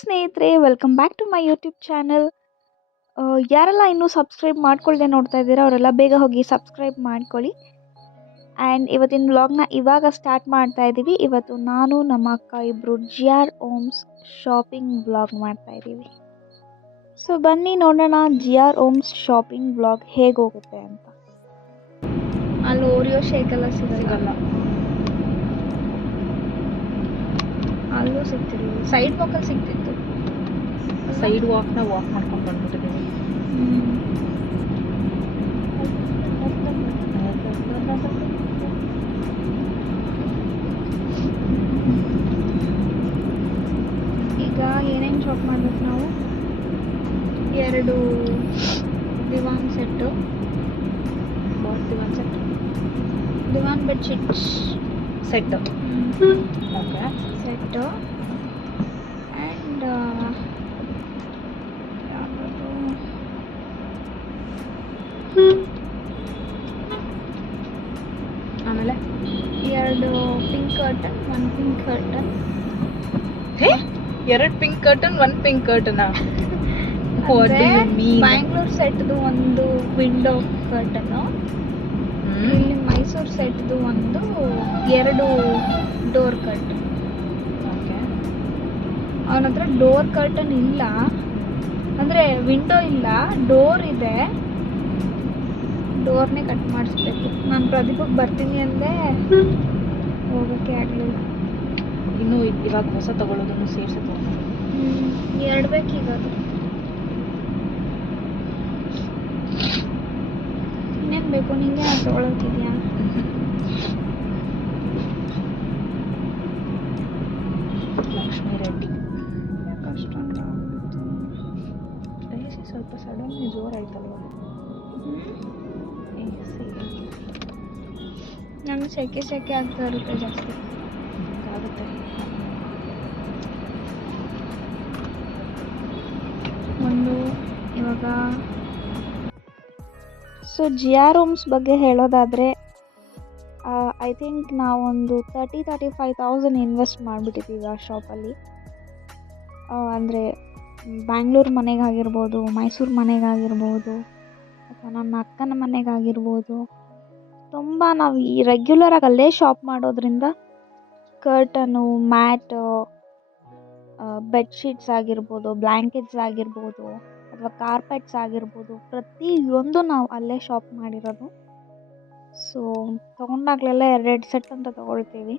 ಸ್ನೇಹಿತರೆ, welcome back to my YouTube channel. ಯಾರೆಲ್ಲ ಇನ್ನೂ ಸಬ್ಸ್ಕ್ರೈಬ್ ಮಾಡ್ಕೊಳ್ದೆ ನೋಡ್ತಾ ಇದ್ದೀರಾ ಅವರೆಲ್ಲ ಬೇಗ ಹೋಗಿ ಸಬ್ಸ್ಕ್ರೈಬ್ ಮಾಡ್ಕೊಳ್ಳಿ. ಆ್ಯಂಡ್ ಇವತ್ತಿನ ವ್ಲಾಗ್ನ ಇವಾಗ ಸ್ಟಾರ್ಟ್ ಮಾಡ್ತಾ ಇದ್ದೀವಿ. ಇವತ್ತು ನಾನು ನಮ್ಮ ಅಕ್ಕ ಇಬ್ಬರು GR ಹೋಮ್ಸ್ ಶಾಪಿಂಗ್ ವ್ಲಾಗ್ ಮಾಡ್ತಾ ಇದ್ದೀವಿ. ಸೊ ಬನ್ನಿ ನೋಡೋಣ GR ಹೋಮ್ಸ್ ಶಾಪಿಂಗ್ ವ್ಲಾಗ್ ಹೇಗೆ ಹೋಗುತ್ತೆ ಅಂತ. ಅಲ್ಲಿ ಓರಿಯೋ ಶೇಕ್ ಎಲ್ಲ ಸಿಗಲ್ಲ, ಅಲ್ಲೂ ಸಿಗ್ತಿರ್ಲಿಲ್ಲ. ಸೈಡ್ ವಾಕಲ್ಲಿ ಸಿಗ್ತಿತ್ತು. ಸೈಡ್ ವಾಕ್ ಮಾಡ್ಕೊಂಡು ಬಂದ್ಬಿಟ್ಟಿದ್ದೀವಿ. ಈಗ ಏನೇನು ಶಾಪ್ ಮಾಡ್ಬೇಕು ನಾವು? 2 divan set, divan bedsheets set. Okay, set and ಆಮೇಲೆ 2 pink curtain, 1 pink curtain. 2 pink curtain, 1 pink curtain. Bangalore ಸೆಟ್ದು ಒಂದು ವಿಂಡೋ ಕರ್ಟನ್ನು, ಇಲ್ಲಿ ಮೈಸೂರು ಸೆಟ್ದು ಒಂದು 2 ಡೋರ್ ಕರ್ಟನ್. ಓಕೆ, ಅವನ ಹತ್ರ ಡೋರ್ ಕರ್ಟನ್ ಇಲ್ಲ, ಅಂದರೆ ವಿಂಡೋ ಇಲ್ಲ, ಡೋರ್ ಇದೆ. ಡೋರ್ನೇ ಕಟ್ ಮಾಡಿಸ್ಬೇಕು. ನಾನು ಪ್ರದೀಪಕ್ಕೆ ಬರ್ತೀನಿ ಅಂದೆ, ಹೋಗೋಕ್ಕೆ ಆಗಲಿಲ್ಲ. ಇನ್ನು ಇವಾಗ ಹೊಸ ತಗೊಳ್ಳೋದನ್ನು ಸೇರಿಸಿ 2 ಬೇಕೀಗ. ಅದು ಇನ್ನೇನು ಬೇಕು ನಿಂಗೆ? ಅದು ತೊಗೊಳೋಕ್ಕಿದೆಯಾ? ಲಕ್ಷ್ಮೀ ರೆಡ್ಡಿ. ಯಾಕೆ ಅಷ್ಟೊಂದು AC ಸ್ವಲ್ಪ ಸಡನ್ ಜೋರಾಯ್ತಲ್ವ? ನಂಗೆ ಸೆಕೆ ಆಗ್ತಾ ಇರುತ್ತೆ ಜಾಸ್ತಿ. ಆಗುತ್ತೆ. ಒಂದು ಇವಾಗ ಸೊ GR ಹೋಮ್ಸ್ ಬಗ್ಗೆ ಹೇಳೋದಾದರೆ, ಐ ಥಿಂಕ್ ನಾವೊಂದು 30,000-35,000 ಇನ್ವೆಸ್ಟ್ ಮಾಡಿಬಿಟ್ಟಿದ್ದೀವಿ ಆ ಶಾಪಲ್ಲಿ. ಅಂದರೆ ಬ್ಯಾಂಗ್ಳೂರು ಮನೆಗಾಗಿರ್ಬೋದು, ಮೈಸೂರು ಮನೆಗಾಗಿರ್ಬೋದು, ಅಥವಾ ನನ್ನ ಅಕ್ಕನ ಮನೆಗಾಗಿರ್ಬೋದು. ತುಂಬ ನಾವು ಈ ರೆಗ್ಯುಲರಾಗಿ ಅಲ್ಲೇ ಶಾಪ್ ಮಾಡೋದ್ರಿಂದ ಕರ್ಟನು, ಮ್ಯಾಟು, ಬೆಡ್ಶೀಟ್ಸ್ ಆಗಿರ್ಬೋದು, ಬ್ಲ್ಯಾಂಕೆಟ್ಸ್ ಆಗಿರ್ಬೋದು, ಅಥವಾ ಕಾರ್ಪೆಟ್ಸ್ ಆಗಿರ್ಬೋದು, ಪ್ರತಿಯೊಂದು ನಾವು ಅಲ್ಲೇ ಶಾಪ್ ಮಾಡಿರೋದು. ಸೊ ತೊಗೊಂಡಾಗಲೆಲ್ಲ 2 ಸೆಟ್ ಅಂತ ತೊಗೊಳ್ತೀವಿ.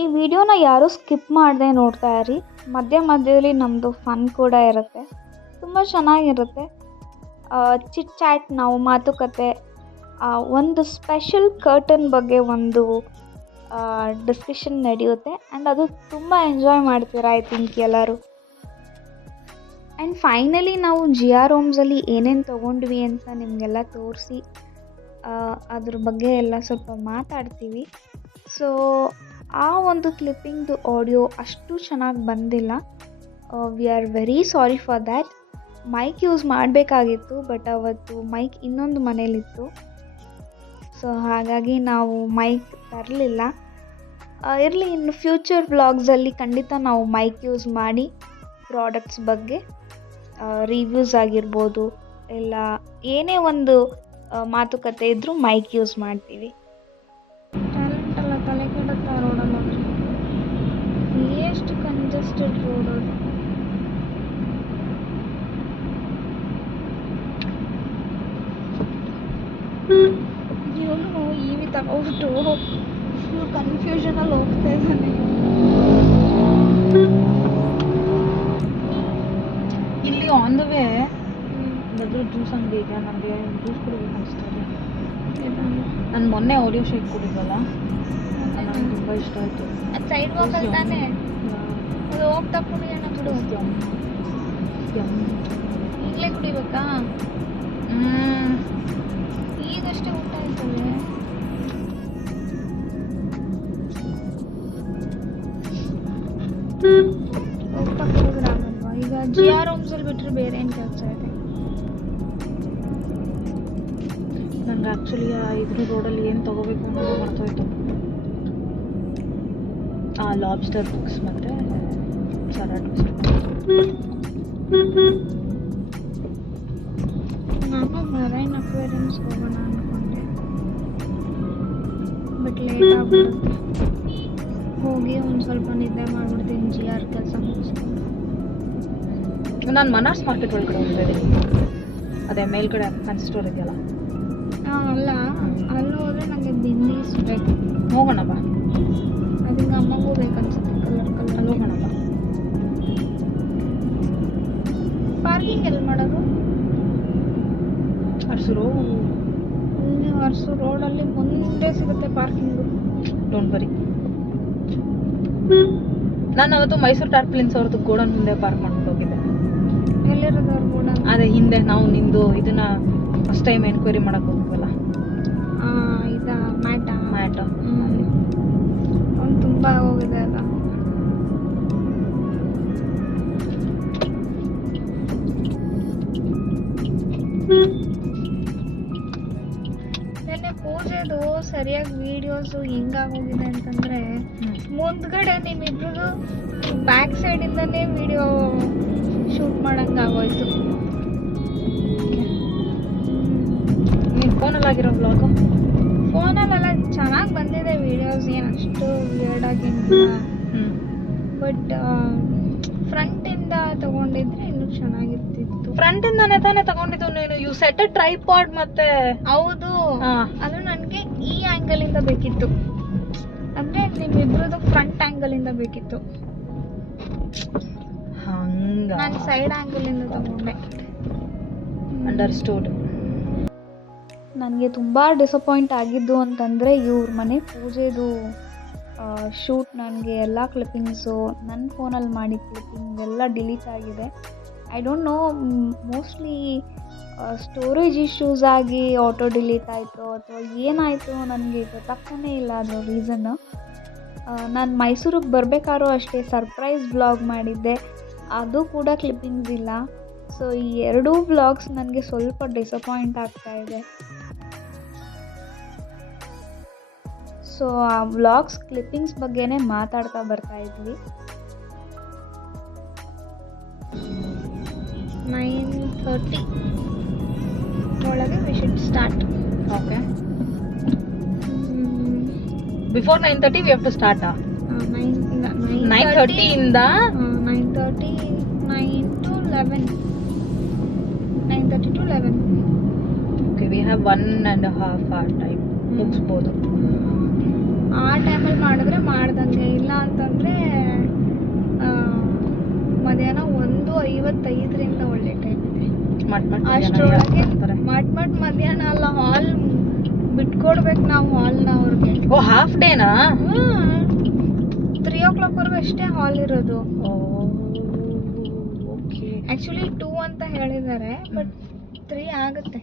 ಈ ವಿಡಿಯೋನ ಯಾರೂ ಸ್ಕಿಪ್ ಮಾಡದೆ ನೋಡ್ತಾ ಇರಿ. ಮಧ್ಯದಲ್ಲಿ ನಮ್ಮದು ಫನ್ ಕೂಡ ಇರುತ್ತೆ, ತುಂಬ ಚೆನ್ನಾಗಿರುತ್ತೆ. ಚಿಟ್ ಚಾಟ್, ನಾವು ಮಾತುಕತೆ, ಒಂದು ಸ್ಪೆಷಲ್ ಕರ್ಟನ್ ಬಗ್ಗೆ ಒಂದು ಡಿಸ್ಕಷನ್ ನಡೆಯುತ್ತೆ. ಆ್ಯಂಡ್ ಅದು ತುಂಬ ಎಂಜಾಯ್ ಮಾಡ್ತೀರಾ ಐ ಥಿಂಕ್ ಎಲ್ಲರೂ. ಆ್ಯಂಡ್ ಫೈನಲಿ ನಾವು GR ಹೋಮ್ಸಲ್ಲಿ ಏನೇನು ತೊಗೊಂಡ್ವಿ ಅಂತ ನಿಮಗೆಲ್ಲ ತೋರಿಸಿ ಅದ್ರ ಬಗ್ಗೆ ಎಲ್ಲ ಸ್ವಲ್ಪ ಮಾತಾಡ್ತೀವಿ. ಸೊ ಆ ಒಂದು ಕ್ಲಿಪ್ಪಿಂಗ್ದು ಆಡಿಯೋ ಅಷ್ಟು ಚೆನ್ನಾಗಿ ಬಂದಿಲ್ಲ. We are very sorry for that. Mic use ಮಾಡಬೇಕಾಗಿತ್ತು, ಬಟ್ ಅವತ್ತು ಮೈಕ್ ಇನ್ನೊಂದು ಮನೇಲಿತ್ತು. ಸೊ ಹಾಗಾಗಿ ನಾವು ಮೈಕ್ ತರಲಿಲ್ಲ. ಇರಲಿ, ಇನ್ನು ಫ್ಯೂಚರ್ ವ್ಲಾಗ್ಸಲ್ಲಿ ಖಂಡಿತ ನಾವು ಮೈಕ್ ಯೂಸ್ ಮಾಡಿ ಪ್ರಾಡಕ್ಟ್ಸ್ ಬಗ್ಗೆ ರಿವ್ಯೂಸ್ ಆಗಿರ್ಬೋದು, ಇಲ್ಲ ಏನೇ ಒಂದು ಮಾತುಕತೆ ಇದ್ದರೂ ಮೈಕ್ ಯೂಸ್ ಮಾಡ್ತೀವಿ. ಟ್ಯಾಲೆಂಟ್ ಅಲ್ಲ, ತಲೆ ಕೆಡುತ್ತೆ ಆ ರೋಡಲ್ಲಿ ಹೋದ್ರೆ. ಎಷ್ಟು ಕಂಜೆಸ್ಟೆಡ್ ರೋಡ್. ಇವನು ಇವಿ ತಗೋಬಿಟ್ಟು ಫುಲ್ ಕನ್ಫ್ಯೂಷನಲ್ಲಿ ಹೋಗ್ತಾ ಇದ್ದಾನೆ. ಇಲ್ಲಿ ಆನ್ ದ ವೇ ಮೊದಲು ಜ್ಯೂಸ್ ಅಂಗಡಿಗೆ ನನಗೆ ಜ್ಯೂಸ್ ಕುಡಿಬೇಕು ಅನಿಸ್ತಾ ಇದೆ. ನಾನು ಮೊನ್ನೆ ಓರಿಯೋ ಶೇಕ್ ಕುಡಿದ್ವಲ್ಲ, ನನಗೆ ತುಂಬ ಇಷ್ಟ ಆಯಿತು. ಅದು ಸೈಡ್ ವಾಕಲ್ಲಿ ತಾನೆ, ಅದು ಹೋಗ್ತಾ ಕುಡಿಯೋಣ ಬಿಡು. ಈಗಲೇ ಕುಡಿಬೇಕಾ? ಈಗಷ್ಟೇ ಊಟ ಆಯ್ತದೆ. ಹೋಗ್ತಾ ಕುಡಿದ್ರೆ ಆಗಲ್ವಾ? ಈಗ GR ಹೋಮ್ಸಲ್ಲಿ ಬಿಟ್ಟರೆ ಬೇರೆ ಏನು ಕೆಲಸ ಇದೆ? ನಂಗೆ ಆ್ಯಕ್ಚುಲಿ ಇದ್ರ ರೋಡಲ್ಲಿ ಏನು ತೊಗೋಬೇಕು ಅನ್ನೋದು ಮರ್ತೋಯ್ತು. ಲಾಬ್ಸ್ಟರ್ ಬುಕ್ಸ್ ಮತ್ತು ಸಲಾಡ್ ನಾನು ಮರೈನ್ ಅಕ್ವೇರಿಯಮ್ಸ್ ಹೋಗೋಣ ಅಂದ್ಕೊಂಡೆ, ಬಟ್ ಲೇಟ್ ಆಗ್ಬಿಡುತ್ತೆ. ಹೋಗಿ ಒಂದು ಸ್ವಲ್ಪ ನಿದ್ದೆ ಮಾಡ್ಬಿಡ್ತೀನಿ GR ಕೆಲಸ ಮುಗಿಸ್ಕೊಂಡು. ನಾನು ಮನಾಸ್ ಮಾರ್ಕೆಟ್ ಒಳಗಡೆ ಹೋಗ್ತಾಯಿದ್ದೀನಿ. ಅದೇ ಮೇಲ್ಗಡೆ ಫ್ಯಾನ್ಸಿ ಸ್ಟೋರ್ ಇದೆಯಲ್ಲ, ಅಲ್ಲ ಅಲ್ಲಿ ಹೋದ್ರೆ ನನಗೆ ಬಿಂದೀಸ್ ಬೇಕು. ಹೋಗೋಣ ಬಾ. ಅದಕ್ಕೆ ಅಮ್ಮಗೂ ಬೇಕನ್ಸುತ್ತೆ ಕಲರ್ ಕಲರ್. ಅಲ್ಲಿ ಹೋಗೋಣ ಬಾ. ಪಾರ್ಕಿಂಗ್ ಎಲ್ಲಿ ಮಾಡೋದು? ಅರ್ಸರು ಇಲ್ಲಿ ಅರಸು ರೋಡಲ್ಲಿ ಮುಂದೆ ಸಿಗುತ್ತೆ ಪಾರ್ಕಿಂಗು. Don't worry. ನಾನು ಅವತ್ತು ಮೈಸೂರು ಟಾರ್ಪ್ಲಿನ್ಸ್ ಅವ್ರದ್ದು ಗೋಡನ್ ಮುಂದೆ ಪಾರ್ಕ್ ಮಾಡ್ಕೊಂಡು ಹೋಗಿದ್ದೆ. ಎಲ್ಲಿರೋದು ಅವ್ರ ಕೂಡ? ಅದೇ ಹಿಂದೆ ನಾವು ನಿಂದು ಇದನ್ನ ಫಸ್ಟ್ ಟೈಮ್ ಎನ್ಕ್ವೈರಿ ಮಾಡಕ್ ಹೋಗಿದ್ವಲ್ಲ, ಇದಾ ಮ್ಯಾಟ ಮ್ಯಾಟ್. ಅವ್ನು ತುಂಬ ಹೋಗಿದೆ ಅಲ್ಲ. ನೆನ್ನೆ ಪೂಜೆದು ಸರಿಯಾಗಿ ವಿಡಿಯೋಸು ಹೆಂಗಾಗೋಗಿದೆ ಅಂತಂದ್ರೆ, ಮುಂದ್ಗಡೆ ನಿಮ್ಮಿಬ್ರದ್ದು ಬ್ಯಾಕ್ ಸೈಡಿಂದನೇ ವಿಡಿಯೋ ಶೂಟ್ ಮಾಡಂಗಾಗೋಯ್ತು. ನೀನು ಫೋನಲ್ಲಿ ಆಗಿರೋ ಬ್ಲಾಗು? ಫೋನಲ್ಲೆಲ್ಲ ಚೆನ್ನಾಗಿ ಬಂದಿದೆ ವಿಡಿಯೋಸ್, ಏನು ಅಷ್ಟು ವಿಯರ್ಡ್ ಆಗಿಲ್ಲ. ಬಟ್ ಫ್ರಂಟಿಂದ ತಗೊಂಡಿದ್ರೆ ಇನ್ನೂ ಚೆನ್ನಾಗಿರ್ತಿತ್ತು. ಫ್ರಂಟಿಂದಾನೆ ತಾನೇ ತಗೊಂಡಿದ್ದು ನೀನು. ಯು ಸೆಟ್ ಅ ಟ್ರೈಪಾಡ್ ಮತ್ತೆ. ಹೌದು, ಅದು ನನಗೆ ಈ ಆ್ಯಂಗಲ್ ಇಂದ ಬೇಕಿತ್ತು, ಅಂದ್ರೆ ನಿಮ್ಮಿಬ್ರದ್ದು ಫ್ರಂಟ್ ಆ್ಯಂಗಲ್ ಇಂದ ಬೇಕಿತ್ತು. ಹಂಗ ನಾನು ಸೈಡ್ ಆ್ಯಂಗಲ್ ಇಂದ ತಗೊಂಡೆ. ಅಂಡರ್ಸ್ಟೂಡ್. ನನಗೆ ತುಂಬ ಡಿಸಪಾಯಿಂಟ್ ಆಗಿದ್ದು ಅಂತಂದರೆ ಇವ್ರ ಮನೆ ಪೂಜೆದು ಶೂಟ್. ನನಗೆ ಎಲ್ಲ ಕ್ಲಿಪ್ಪಿಂಗ್ಸು ನನ್ನ ಫೋನಲ್ಲಿ ಮಾಡಿದ ಕ್ಲಿಪ್ಪಿಂಗ್ ಎಲ್ಲ ಡಿಲೀಟ್ ಆಗಿದೆ. I don't know, mostly storage issues ಆಗಿ ಆಟೋ ಡಿಲೀಟ್ ಆಯಿತು ಅಥವಾ ಏನಾಯಿತು ನನಗೆ ಗೊತ್ತಾಗ್ತಾನೇ ಇಲ್ಲ ಅದು ರೀಸನ್ನು. ನಾನು ಮೈಸೂರಿಗೆ ಬರಬೇಕಾದ್ರೂ ಅಷ್ಟೇ ಸರ್ಪ್ರೈಸ್ ವ್ಲಾಗ್ ಮಾಡಿದ್ದೆ, ಅದು ಕೂಡ ಕ್ಲಿಪ್ಪಿಂಗ್ಸ್ ಇಲ್ಲ. ಸೊ ಈ ಎರಡೂ ವ್ಲಾಗ್ಸ್ ನನಗೆ ಸ್ವಲ್ಪ ಡಿಸಪಾಯಿಂಟ್ ಆಗ್ತಾಯಿದೆ. ಸೊ ಆ ವ್ಲಾಗ್ಸ್ ಕ್ಲಿಪ್ಪಿಂಗ್ಸ್ ಬಗ್ಗೆನೇ ಮಾತಾಡ್ತಾ ಬರ್ತಾ ಇದ್ವಿ. 9:30 ಒಳಗೆ we should start. Okay. Before 9:30 we have to start. 9:30 ಇಂದ 9:30 9 to 11. 9:30 to 11. Okay, we have 1.5 hour time ಮುಗಿಸ್ಬೋದು. ಆ ಟೈಮಲ್ಲಿ ಮಾಡಿದ್ರೆ ಮಾಡ್ದಂಗೆ, ಇಲ್ಲ ಅಂತಂದರೆ ಮಧ್ಯಾಹ್ನ 1:55ರಿಂದ ಒಳ್ಳೆ ಟೈಮ್ ಇದೆ. ಅಷ್ಟರೊಳಗೆ ಮಟ್ ಮಧ್ಯಾಹ್ನ ಅಲ್ಲ, ಹಾಲ್ ಬಿಟ್ಕೊಡ್ಬೇಕು ನಾವು ಹಾಲ್ನ ಅವ್ರಿಗೆ. ಓ, ಹಾಫ್ ಡೇನಾ? 3 o'clockವರೆಗೂ ಅಷ್ಟೇ ಹಾಲ್ ಇರೋದು. ಓಕೆ. ಆ್ಯಕ್ಚುಲಿ 2 ಅಂತ ಹೇಳಿದ್ದಾರೆ, ಬಟ್ 3 ಆಗುತ್ತೆ.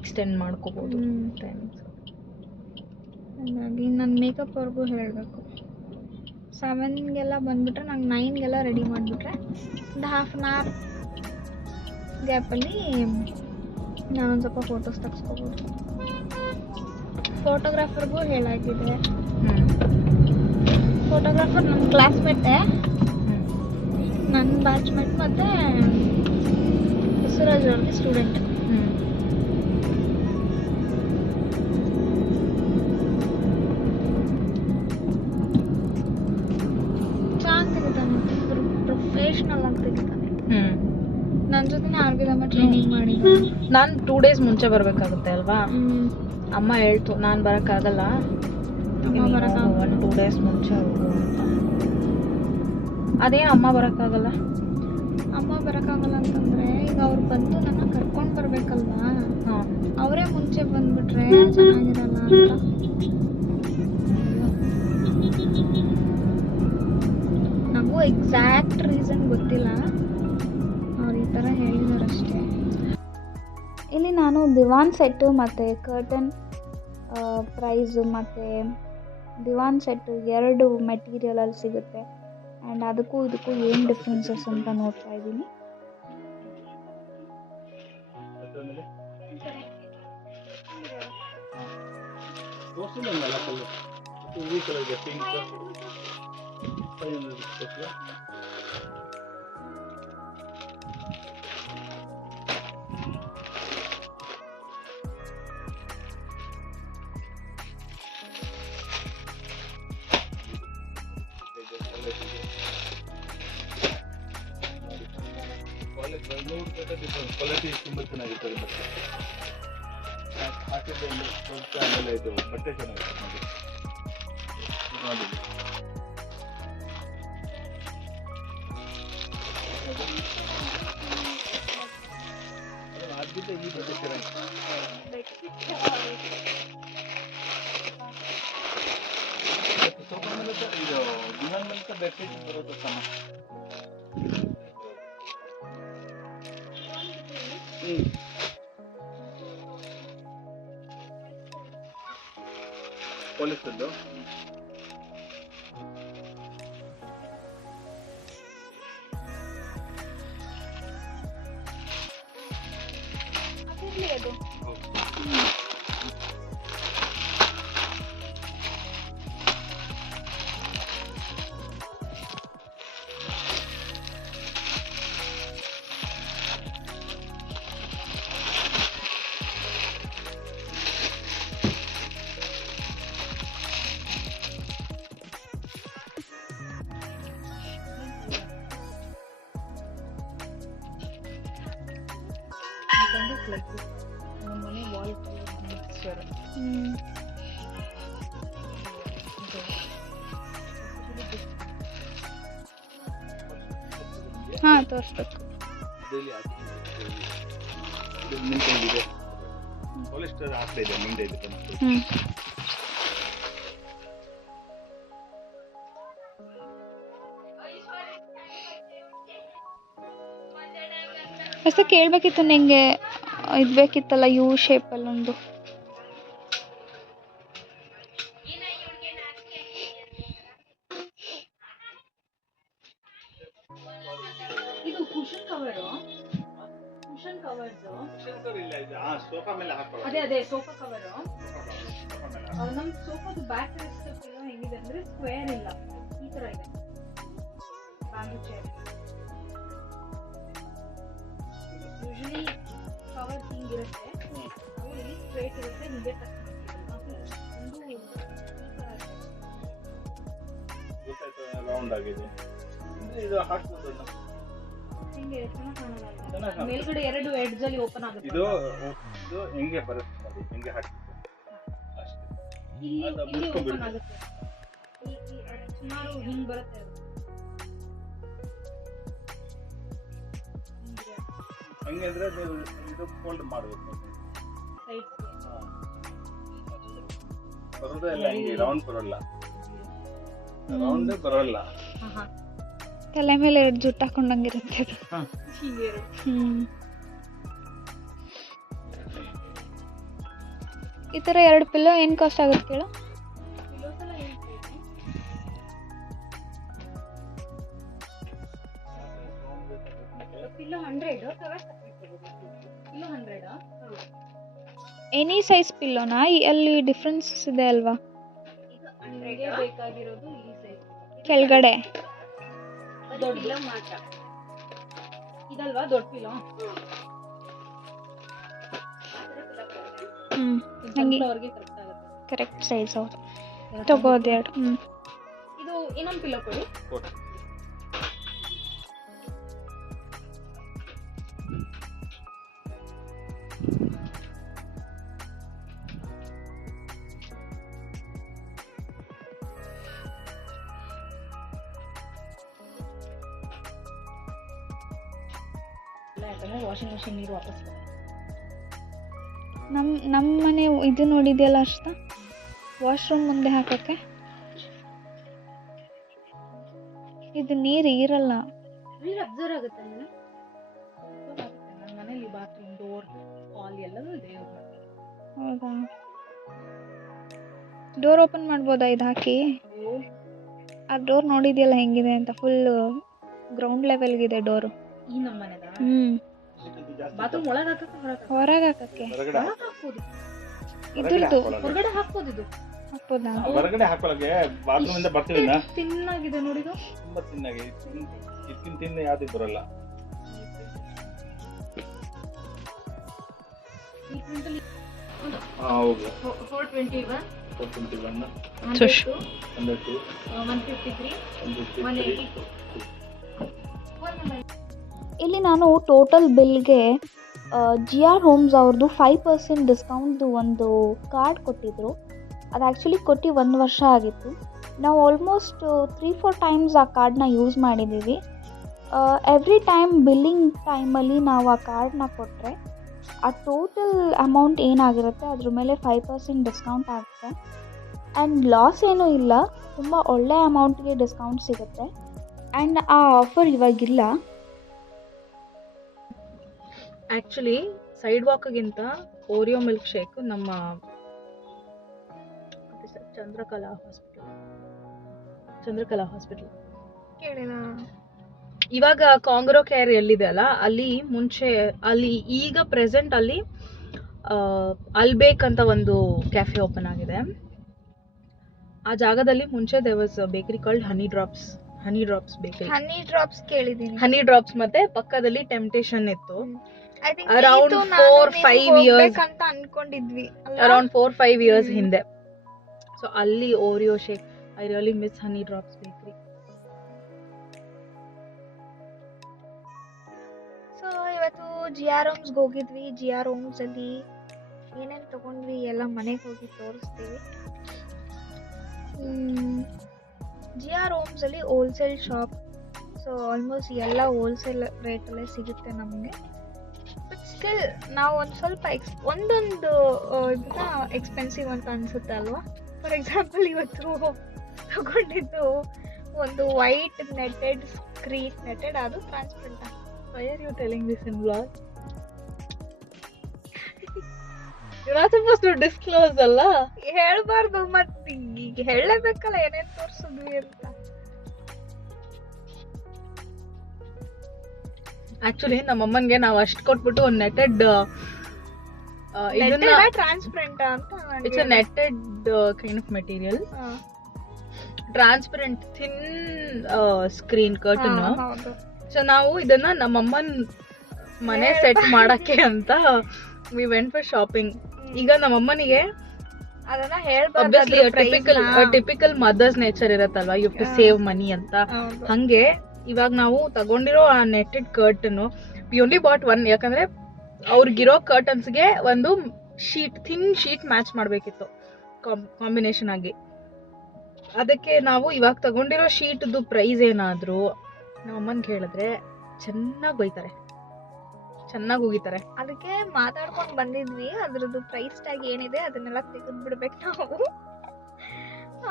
ಎಕ್ಸ್ಟೆಂಡ್ ಮಾಡ್ಕೋಬೋದು ಟೈಮಿಂಗ್ಸ್. ಹಾಗಾಗಿ ನನ್ನ ಮೇಕಪ್ವರೆಗೂ ಹೇಳಬೇಕು. 7ಗೆಲ್ಲ ಬಂದುಬಿಟ್ರೆ ನಂಗೆ 9ಗೆಲ್ಲ ರೆಡಿ ಮಾಡಿಬಿಟ್ರೆ ಒಂದು ಹಾಫ್ ಆನ್ ಅವರ್ ಗ್ಯಾಪಲ್ಲಿ ನಾನೊಂದು ಸ್ವಲ್ಪ ಫೋಟೋಸ್ ತೆಗೆಸ್ಕೋಬೋದು. ಫೋಟೋಗ್ರಾಫರ್ಗೂ ಹೇಳಾಗಿದೆ. ಫೋಟೋಗ್ರಾಫರ್ ನನ್ನ ಕ್ಲಾಸ್ಮೇಟೇ, ನನ್ನ ಬ್ಯಾಚ್ಮೇಟ್ ಮತ್ತು ಬಸವರಾಜ್ ಅವ್ರಿಗೆ ಸ್ಟೂಡೆಂಟ್. ಚೆನ್ನಾಗಿ ತೆಗಿತಾನೆ, ಪ್ರೊಫೆಷ್ನಲ್ ಆಗಿ ತೆಗಿತಾನೆ. ನನ್ನ ಜೊತೆನೇ ಆರ್ಗಿದಮ್ಮ ಟ್ರೈನಿಂಗ್ ಮಾಡಿದ್ದು. ನಾನು 2 days ಮುಂಚೆ ಬರಬೇಕಾಗುತ್ತೆ ಅಲ್ವಾ? ಅಮ್ಮ ಹೇಳ್ತು ನಾನು ಬರೋಕ್ಕಾಗಲ್ಲ, 1-2 days ಮುಂಚೆ ಹೋಗು ಅಂತ. ಅದೇನು ಅಮ್ಮ ಬರೋಕ್ಕಾಗಲ್ಲ? ಅಮ್ಮ ಬರೋಕ್ಕಾಗಲ್ಲ ಅಂತಂದರೆ ಈಗ ಅವ್ರು ಬಂದು ನನ್ನ ಕರ್ಕೊಂಡು ಬರಬೇಕಲ್ವಾ, ಅವರೇ ಮುಂಚೆ ಬಂದುಬಿಟ್ರೆ ಚೆನ್ನಾಗಿರಲ್ಲ ಅಂತ. ನನಗೂ ಎಕ್ಸಾಕ್ಟ್ ರೀಸನ್ ಗೊತ್ತಿಲ್ಲ, ಅವ್ರು ಈ ಥರ ಹೇಳಿದಾರಷ್ಟೇ. ಇಲ್ಲಿ ನಾನು ದಿವಾನ್ ಸೆಟ್ಟು ಮತ್ತು ಕರ್ಟನ್ ಪ್ರೈಸು ಮತ್ತು ದಿವಾನ್ ಸೆಟ್ಟು 2 ಮೆಟೀರಿಯಲಲ್ಲಿ ಸಿಗುತ್ತೆ. ಆ್ಯಂಡ್ ಅದಕ್ಕೂ ಇದಕ್ಕೂ ಏನು ಡಿಫ್ರೆನ್ಸಸ್ ಅಂತ ನೋಡ್ತಾ ಇದ್ದೀನಿ. ಕ್ವಾಲಿಟಿ ತುಂಬ ಚೆನ್ನಾಗಿರ್ತದೆ ಹಾಕಿದ್ರೆ ಆಮೇಲೆ ಇದು ಬಟ್ಟೆ ಚೆನ್ನಾಗಿರುತ್ತೆ ನೋಡಿ ಅದಕ್ಕಿಂತ ಈ ಬಟ್ಟೆ ಚೆನ್ನಾಗಿ ಸೋಫಾ ಮೇಲೆ ಇದು ದಿವಾನ್ ಮೇಲೆ ಬೆಡ್ಶೀಟ್ ಬರುತ್ತೆ ಸಮ ಪೊಲೀಸದ್ದು ಅದು ಮನೆ ವಾಲ್ ಮಿಕ್ಸ್ಚರ್ ಹಾಂ ತೋರಿಸ್ಬೇಕು. ನಿಂತಿದೆ ಪಾಲಿಸ್ಟರ್ ಆಗ್ತಾ ಇದೆ ಮುಂದೆ ಇದೆ ಹೊಸ ಕೇಳಬೇಕಿತ್ತು ನಿಂಗೆ ಇದು ಬೇಕಿತ್ತಲ್ಲ ಯು ಶೇಪಲ್ಲಿ ಒಂದು. ಇದು ಕುಷನ್ ಕವರು ಕುಷನ್ ಕವರ್ದು ಸೋಫಾ ಮೇಲೆ ಹಾಕೊಳ್ಳೋದು ಅದೇ ಅದೇ ಸೋಫಾ ಕವರು ನಮ್ಮ ಸೋಫಾದು ಬ್ಯಾಕ್ ರೆಸ್ಟ್ ಹೆಂಗಿದೆ ಅಂದ್ರೆ ಸ್ಕ್ವೇರ್ ಇಲ್ಲ ಈ ತರ ಇದೆ ಬ್ಯಾಂಬೂ ಚೇರ್ ಯೂಶಲಿ ಕವರ್ ಹಿಂಗಿರುತ್ತೆ ಅದು ಇಲ್ಲಿ ಸ್ಟ್ರೇಟ್ ಇರುತ್ತೆ ಹಿಂಗೆ ಟಚ್ ಮಾಡ್ತೀವಿ ರೌಂಡ್ ಆಗಿದೆ ಇದು ಹಾಕ್ಬೋದು ಹಿಂಗೆ ಚೆನ್ನಾಗಿ ಕಾಣಲ್ಲ ಮೇಲ್ಗಡೆ ಎರಡು ಎಡ್ಜ್ ಅಲ್ಲಿ ಓಪನ್ ಆಗುತ್ತೆ ಇದು ಇದು ಹೆಂಗೆ ಬರುತ್ತೆ ನೋಡಿ ಹೆಂಗೆ ಹಾಕ್ಬೇಕು ಅಷ್ಟೇ ಇಲ್ಲಿ ಓಪನ್ ಆಗುತ್ತೆ ಈ ಸುಮಾರು ಹಿಂಗ್ ಬರುತ್ತೆ ಹಂಗೆ ಅಂದ್ರೆ ನೀವು ಇದು ಫೋಲ್ಡ್ ಮಾಡಬೇಕು ಸೈಡ್ ಬರೋದೇ ಇಲ್ಲ ಹಿಂಗೆ ರೌಂಡ್ ಬರೋಲ್ಲ ರೌಂಡ್ ಬರೋಲ್ಲ ತಲೆ ಮೇಲೆ ಎರಡು ಜುಟ್ಟು ಹಾಕೊಂಡಂಗಿರುತ್ತೆ ಅದು. ಹಿಂಗೆ ಈ ಥರ ಎರಡು ಪಿಲ್ಲೋ ಏನು ಕಾಸ್ಟ್ ಆಗುತ್ತೆ ಕೇಳು? ಪಿಲ್ಲೋ 100 ಪಿಲ್ಲೋ 100 ಎನಿ ಸೈಜ್ ಪಿಲ್ಲೋನಾ? ಅಲ್ಲಿ ಡಿಫ್ರೆನ್ಸಸ್ ಇದೆ ಅಲ್ವಾ? ಇದು 100 ಬೇಕಾಗಿರೋದು ಈ ಸೈಜ್ ಕೆಳಗಡೆ ದೊಡ್ಡ ಪಿಲ್ಲೋ ಮಾತ್ರ ಇದಲ್ವಾ ದೊಡ್ಡ ಪಿಲ್ಲೋ ನಂಗೆ ಅವ್ರಿಗೆ ಕರೆಕ್ಟ್ ಆಗುತ್ತೆ ಕರೆಕ್ಟ್ ಸೈಜ್ ಹೌದು ತಗೋದು ಎರಡು. ಇದು ಇನ್ನೊಂದು ಪಿಲ್ಲೋ ಕೊಡಿ ಯಾಕಂದ್ರೆ ವಾಷಿಂಗ್ ಮಷಿನ್ ನೀರು ವಾಪಸ್ ನಮ್ಮ ಮನೆ ಇದು ನೋಡಿದ್ಯಲ್ಲ ಅಷ್ಟ ವಾಶ್ರೂಮ್ ಮುಂದೆ ಹಾಕಕ್ಕೆ ಇದು ನೀರು ಇರಲ್ಲ. ನೀರು ಅಬ್ಸರ್ವ್ ಆಗುತ್ತೆ ನನ್ನ ಮನೇಲಿ ಬಾತ್ರೂಮ್ ಡೋರ್ ಹಾಲ್ ಎಲ್ಲವೂ ಇದೆ. ಹೌದಾ? ಡೋರ್ ಓಪನ್ ಮಾಡ್ಬೋದಾ ಇದು ಹಾಕಿ? ಆ ಡೋರ್ ನೋಡಿದ್ಯಲ್ಲ ಹೆಂಗಿದೆ ಅಂತ, ಫುಲ್ ಗ್ರೌಂಡ್ ಲೆವೆಲ್ಗಿದೆ ಡೋರು. ಈ ನಮ್ಮ ಮನೆದ ಬಾತ್ರೂಮ್ ಒಳಗೆ ಹಾಕಕ್ಕೆ ಹೊರಗೆ ಹಾಕಕ್ಕೆ ಹೊರಗಡೆ ಹಾಕ್ಬೋದು ಇದ್ರದ್ದು ಹೊರಗಡೆ ಹಾಕ್ಬೋದು ಇದು ಹಾಕ್ಬೋದಾ? ಹೊರಗಡೆ ಹಾಕೊಳಕ್ಕೆ ಬಾತ್ರೂಮ್ ಇಂದ ಬರ್ತೀವಿ ನಾ. ತಿನ್ನಾಗಿದೆ ನೋಡಿದು. ತುಂಬಾ ತಿನ್ನಾಗಿ ಇದಕ್ಕಿಂತ ತಿನ್ನ ಯಾವ್ದು ಬರಲ್ಲ. ಈ ಪ್ರಿಂಟಲ್ಲಿ ಹೌದು 421 421 102 102 153 182. ಇಲ್ಲಿ ನಾನು ಟೋಟಲ್ ಬಿಲ್ಗೆ GR ಹೋಮ್ಸ್ ಅವ್ರದ್ದು 5% ಡಿಸ್ಕೌಂಟ್ದು ಒಂದು ಕಾರ್ಡ್ ಕೊಟ್ಟಿದ್ದರು. ಅದು ಆ್ಯಕ್ಚುಲಿ ಕೊಟ್ಟು 1 ವರ್ಷ ಆಗಿತ್ತು. ನಾವು ಆಲ್ಮೋಸ್ಟ್ 3-4 ಟೈಮ್ಸ್ ಆ ಕಾರ್ಡನ್ನ ಯೂಸ್ ಮಾಡಿದ್ದೀವಿ. ಎವ್ರಿ ಟೈಮ್ ಬಿಲ್ಲಿಂಗ್ ಟೈಮಲ್ಲಿ ನಾವು ಆ ಕಾರ್ಡನ್ನ ಕೊಟ್ಟರೆ ಆ ಟೋಟಲ್ ಅಮೌಂಟ್ ಏನಾಗಿರುತ್ತೆ ಅದ್ರ ಮೇಲೆ 5% ಡಿಸ್ಕೌಂಟ್ ಆಗುತ್ತೆ. ಆ್ಯಂಡ್ ಲಾಸ್ ಏನೂ ಇಲ್ಲ, ತುಂಬ ಒಳ್ಳೆಯ ಅಮೌಂಟ್ಗೆ ಡಿಸ್ಕೌಂಟ್ ಸಿಗುತ್ತೆ. ಆ್ಯಂಡ್ ಆ ಆಫರ್ ಇವಾಗಿಲ್ಲ. ಆ್ಯಕ್ಚುಲಿ ಸೈಡ್ ವಾಕ್ಗಿಂತ ಓರಿಯೋ ಮಿಲ್ಕ್ ಶೇಕ್ ನಮ್ಮ ಚಂದ್ರಕಲಾ ಹಾಸ್ಪಿಟಲ್ ಕೇಳಿನ ಇವಾಗ ಕಾಂಗ್ರೋ ಕೇರ್ ಎಲ್ಲಿದೆ ಅಲ್ಲ, ಅಲ್ಲಿ ಈಗ ಪ್ರೆಸೆಂಟ್ ಅಲ್ಲಿ ಅಲ್ಬೇಕ್ ಅಂತ ಒಂದು ಕ್ಯಾಫೆ ಓಪನ್ ಆಗಿದೆ. ಆ ಜಾಗದಲ್ಲಿ ಮುಂಚೆ there was bakery called honey drops bakery. Honey drops ಕೇಳಿದ್ದೀನಿ. ಹನಿ ಡ್ರಾಪ್ಸ್ ಮತ್ತೆ ಪಕ್ಕದಲ್ಲಿ ಟೆಂಪ್ಟೇಷನ್ ಇತ್ತು. ಅರೌಂಡ್ 4-5 years ಅಂತ ಅನ್ಕೊಂಡಿದ್ವಿ. ಅರೌಂಡ್ 4-5 years ಹಿಂದೆ. ಸೊ ಅಲ್ಲಿ Oreo shake, I really miss honey drops bakery. So ಇವತ್ತು GR ಹೋಮ್ಸ್ಗೆ ಹೋಗಿದ್ವಿ. GR ಹೋಮ್ಸ್ ಅಲ್ಲಿ ಏನೇನು ತಗೊಂಡ್ವಿ ಎಲ್ಲ ಮನೆಗೆ ಹೋಗಿ ತೋರಿಸ್ತೀವಿ. GR ಹೋಮ್ಸ್ ಅಲ್ಲಿ ಹೋಲ್ಸೇಲ್ ಶಾಪ್. ಸೊ ಆಲ್ಮೋಸ್ಟ್ ಎಲ್ಲ ಹೋಲ್ಸೇಲ್ ರೇಟಲ್ಲೇ ಸಿಗುತ್ತೆ ನಮಗೆ. ಬಟ್ ಸ್ಟಿಲ್ ನಾವು ಒಂದು ಸ್ವಲ್ಪ ಒಂದೊಂದು ಇದನ್ನ ಎಕ್ಸ್ಪೆನ್ಸಿವ್ ಅಂತ ಅನಿಸುತ್ತೆ ಅಲ್ವಾ. ಫಾರ್ ಎಕ್ಸಾಂಪಲ್ ಇವತ್ತು ತಗೊಂಡಿದ್ದು ಒಂದು ವೈಟ್ ನೆಟೆಡ್ ಸ್ಕ್ರೀನ್, ನೆಟೆಡ್ ಅದು transparent. Why are you telling this in vlog? You're not supposed to disclose ಅಲ್ಲ. ಹೇಳ್ಬಾರ್ದು, ಮತ್ತೆ ಈಗ ಹೇಳಬೇಕಲ್ಲ ಏನೇನು ತೋರಿಸಿದ್ವಿ ಅಂತ. ಆಕ್ಚುಲಿ ನಮ್ಮ ಅಮ್ಮನ್ಗೆ ನಾವು ಅಷ್ಟು ಕೊಟ್ಬಿಟ್ಟು ಒಂದು ನೆಟೆಡ್ ಟ್ರಾನ್ಸ್ಪರೆಂಟ್ ಅಂತ, it's a netted kind of material, transparent thin screen curtain. So ನಾವು ಇದನ್ನ ನಮ್ಮಮ್ಮನ್ ಮನೆ ಸೆಟ್ ಮಾಡಕ್ಕೆ ಅಂತ ವಿ ವೆಂಟ್ ಫಾರ್ ಶಾಪಿಂಗ್. ಈಗ ನಮ್ಮಮ್ಮನಿಗೆ ಅದನ್ನ ಆಬ್ವಿಯಸ್ಲಿ ಟಿಪಿಕಲ್ ಮದರ್ಸ್ ನೇಚರ್ ಇರತ್ತಲ್ವಾ, you have to save money ಅಂತ. ಹಂಗೆ ಇವಾಗ ನಾವು ತಗೊಂಡಿರೋ ಆ netted curtain we only bought one, ಯಾಕಂದ್ರೆ ಅವ್ರಿಗಿರೋ ಕರ್ಟನ್ಸ್ಗೆ ಒಂದು ಥಿನ್ ಶೀಟ್ ಮ್ಯಾಚ್ ಮಾಡಬೇಕಿತ್ತು ಕಾಂಬಿನೇಷನ್ ಆಗಿ. ಅದಕ್ಕೆ ನಾವು ಇವಾಗ ತಗೊಂಡಿರೋ ಶೀಟ್ದು ಪ್ರೈಸ್ ಏನಾದರೂ ನಮ್ಮ ಅಮ್ಮನ್ಗೆ ಹೇಳಿದ್ರೆ ಚೆನ್ನಾಗಿ ಬೈತಾರೆ, ಚೆನ್ನಾಗಿ ಹೋಗಿತಾರೆ. ಅದಕ್ಕೆ ಮಾತಾಡ್ಕೊಂಡು ಬಂದಿದ್ವಿ. ಅದ್ರದ್ದು ಪ್ರೈಸ್ ಟ್ಯಾಗ್ ಏನಿದೆ ಅದನ್ನೆಲ್ಲ ತೆಗೆದು ಬಿಡ್ಬೇಕು ನಾವು.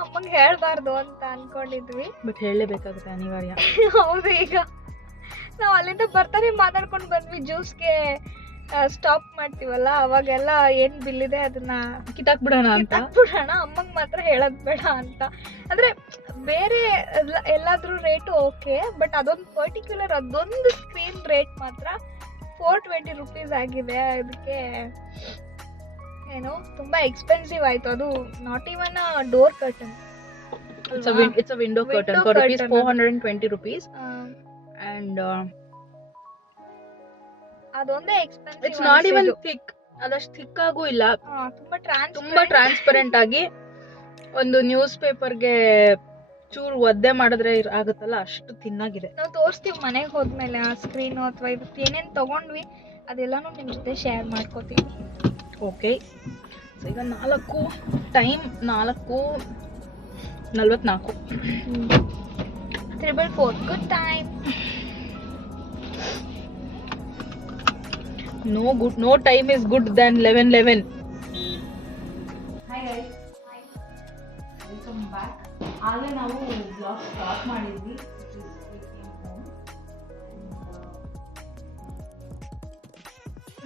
ಅಮ್ಮಂಗೆ ಹೇಳ್ಬಾರ್ದು ಅಂತ ಅನ್ಕೊಂಡಿದ್ವಿ, ಬಟ್ ಹೇಳಲೇಬೇಕಾಗುತ್ತೆ, ಅನಿವಾರ್ಯ. ಹೌದು. ಈಗ ನಾವು ಅಲ್ಲಿಂದ ಬರ್ತಾರೆ ಮಾತಾಡ್ಕೊಂಡು ಬಂದ್ವಿ. ಜ್ಯೂಸ್ಗೆ ಸ್ಟಾಪ್ ಮಾಡ್ತೀವಲ್ಲ, ಅವಾಗೆಲ್ಲ ಏನ್ ಬಿಲ್ ಇದೆ ಅದನ್ನ ಕಿತ್ತಾಕ್ಬಿಡೋಣ ಅಂತ. ಅಮ್ಮಂಗೆ ಮಾತ್ರ ಹೇಳೋದ್ ಬೇಡ ಅಂತ. ಅಂದ್ರೆ ಬೇರೆ ಎಲ್ಲಾದ್ರೂ ರೇಟು ಓಕೆ, ಬಟ್ ಅದೊಂದು ಪರ್ಟಿಕ್ಯುಲರ್ ಅದೊಂದು ಸ್ಕ್ರೀನ್ ರೇಟ್ ಮಾತ್ರ 420 rupees ಆಗಿದೆ. ಅದಕ್ಕೆ ಏನು ತುಂಬಾ ಎಕ್ಸ್ಪೆನ್ಸಿವ್ ಆಯ್ತು. ಅದು not even door curtain, it's a window curtain for rupees 420 rupees. And ಅದೊಂದೇ expensive. It's not even thick, ಅದಷ್ಟು ಥಿಕ್ ಆಗೂ ಇಲ್ಲ, ತುಂಬಾ ಟ್ರಾನ್ಸ್ಪರೆಂಟ್ ಆಗಿ ಒಂದು ನ್ಯೂಸ್ ಪೇಪರ್ಗೆ ಚೂರು ಒದ್ದೆ ಮಾಡಿದ್ರೆ ಆಗುತ್ತಲ್ಲ ಅಷ್ಟು ತಿನ್ನಾಗಿದೆ. ನಾವು ತೋರಿಸ್ತೀವಿ ಮನೆಗೆ ಹೋದ್ಮೇಲೆ ಆ ಸ್ಕ್ರೀನು, ಅಥವಾ ಇವತ್ತು ಏನೇನು ತಗೊಂಡ್ವಿ ಅದೆಲ್ಲಾನು ನಿಮ್ಮ ಜೊತೆ ಶೇರ್ ಮಾಡ್ಕೋತೀವಿ. ಓಕೆ, ಸೊ ಈಗ 4:44. 444. Good time. No time is good than 11:11. Hi guys. Hi. Welcome back. ಆಗಲೇ ನಾವು ಬ್ಲಾಗ್ ಸ್ಟಾರ್ಟ್ ಮಾಡಿದ್ವಿ.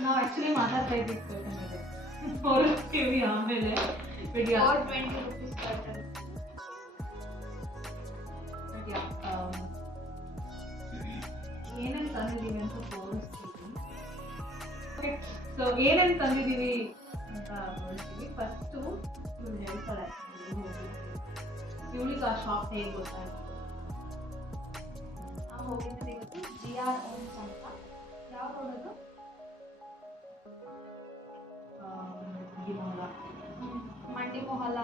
ನಾವು ಆ್ಯಕ್ಚುಲಿ ಮಾತಾಡ್ತಾ ಇದ್ದೀವಿ ತೋರಿಸ್ತೀವಿ ಆಮೇಲೆ. 420 rupees ಕರ್ಟನ್. ಏನೇನು ತಂದಿದ್ದೀವಿ ಅಂತ ತೋರಿಸ್ತೀವಿ. ಸೊ ಏನೇನು ತಂದಿದ್ದೀವಿ ಅಂತ ತೋರಿಸ್ತೀವಿ. ಫಸ್ಟು ಇವ್ರು ಹೇಳ್ತಾರೆ ಆ್ಯಕ್ಚುಲಿ ಇವಳಿಗೆ ಆ ಶಾಪ್ ಹೇಗೆ ಗೊತ್ತಾಯ್ತು? ನಾವು ಹೋಗಿದ್ದು ಇವತ್ತು GR Homes ಅಂತ. ಯಾವ ರೋಡದು? ಮಂಡಿಮಹಲ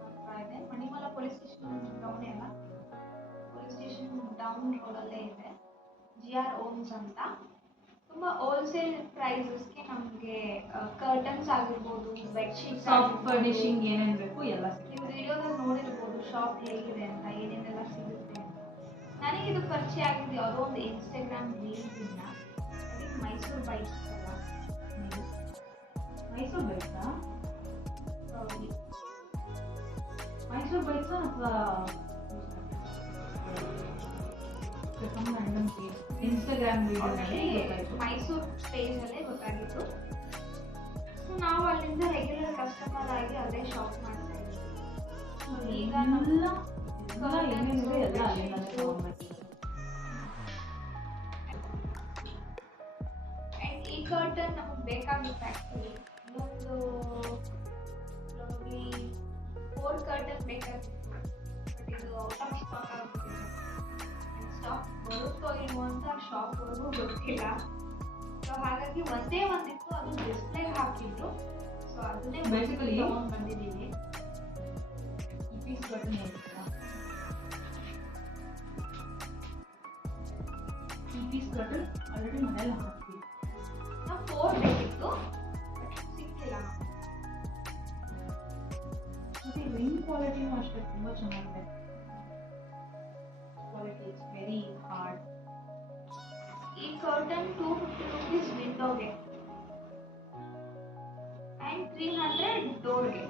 ಹತ್ರ ಇದೆ. ಮಂಡಿಮಹಲ ಪೊಲೀಸ್ ಸ್ಟೇಷನ್ ಡೌನ್ ಅಲ್ಲ, ಪೊಲೀಸ್ ಸ್ಟೇಷನ್ ಡೌನ್ ರೋಡಲ್ಲೇ ಇದೆ GR Homes ಅಂತ. ತುಂಬ ಹೋಲ್ಸೇಲ್ ಪ್ರೈಸಸ್ಗೆ ನಮಗೆ ಕರ್ಟನ್ಸ್ ಆಗಿರ್ಬೋದು, ಬೆಡ್ಶೀಟ್ಸ್, ಸಾಫ್ಟ್ ಫರ್ನಿಶಿಂಗ್ ಏನೇನು ಬೇಕು ಎಲ್ಲ ನೀವು ವಿಡಿಯೋದಲ್ಲಿ ನೋಡಿರ್ಬೋದು ಶಾಪ್ ಹೇಗಿದೆ ಅಂತ, ಏನೇನೆಲ್ಲ ಸಿಗುತ್ತೆ ಅಂತ. ನನಗಿದು ಪರಿಚಯ ಆಗಿದ್ದು ಯಾವುದೋ ಒಂದು ಇನ್ಸ್ಟಾಗ್ರಾಮ್ ರೀಲ್ಸಿಂದ. ಅದಕ್ಕೆ ಮೈಸೂರು ಬೈಕ್ಸ್ ಅಲ್ಲ, ಮೈಸೂರು ಬೈಕ್ಸಾ? ಹೌದು. ಮೈಸೂರು ಬೈಕ್ಸಾ ಅಥವಾ ಇನ್ಸ್ಟಾಗ್ರಾಮ್ ವಿಡಿಯೋನಲ್ಲಿ ಗೊತ್ತಾಯ್ತು. ಮೈಸೂರು ಪೇಜಲ್ಲೇ ಗೊತ್ತಾಗಿತ್ತು. ಸೊ ನಾವು ಅಲ್ಲಿಂದ ರೆಗ್ಯುಲರ್ ಕಸ್ಟಮರ್ ಆಗಿ ಅಲ್ಲೇ ಶಾಪ್ ಮಾಡ್ತಾ ಇದ್ದೀವಿ. ಈಗ ಏನೇನಿದೆ ಎಲ್ಲ ಅಲ್ಲಿಂದಲೇ ತಗೊಂಡ್ಬರ್ತೀವಿ. ಆ್ಯಂಡ್ ಈ ಕರ್ಟನ್ ನಮಗೆ ಬೇಕಾಗಿತ್ತು ಆ್ಯಕ್ಚುಲಿ. ಇನ್ನೊಂದು 4 ಕರ್ಟನ್ ಬೇಕಾಗಿತ್ತು, ಬಟ್ ಇದು ಔಟ್ ಆಫ್ ಸ್ಟಾಕ್ ಆಗ್ಬಿಟ್ಟಿದೆ. ಸ್ಟಾಕ್ ಬರುತ್ತೋ ಇಲ್ವೋ ಅಂತ ಶಾಪ್ವರೆಗೂ ಗೊತ್ತಿಲ್ಲ. ಸೊ ಹಾಗಾಗಿ ಒಂದೇ ಒಂದಿತ್ತು, ಅದು ಡಿಸ್ಪ್ಲೇಗೆ ಹಾಕಿದ್ರು. ಸೊ ಅದನ್ನೇ Basically ತಗೊಂಡು ಬಂದಿದ್ದೀವಿ. ಈ ಪೀಸ್ ಕರ್ಟನ್ ಹೇಳ್ತೀರಾ? ಈ ಪೀಸ್ ಕರ್ಟನ್ ಆಲ್ರೆಡಿ ಮನೇಲಿ ಹಾಕ್ತೀವಿ. ನಾವು 4 ಬೇಕಿತ್ತು, ಬಟ್ ಸಿಕ್ಕಿಲ್ಲ. ಮತ್ತೆ ರಿಂಗ್ ಕ್ವಾಲಿಟಿನೂ ಅಷ್ಟೇ ತುಂಬ ಚೆನ್ನಾಗಿದೆ. Quality it's very hard. ಈ ಕರ್ಟನ್ 250 rupees ವಿಂಡೋಗೆ ಆ್ಯಂಡ್ 300 ಡೋರ್ಗೆ.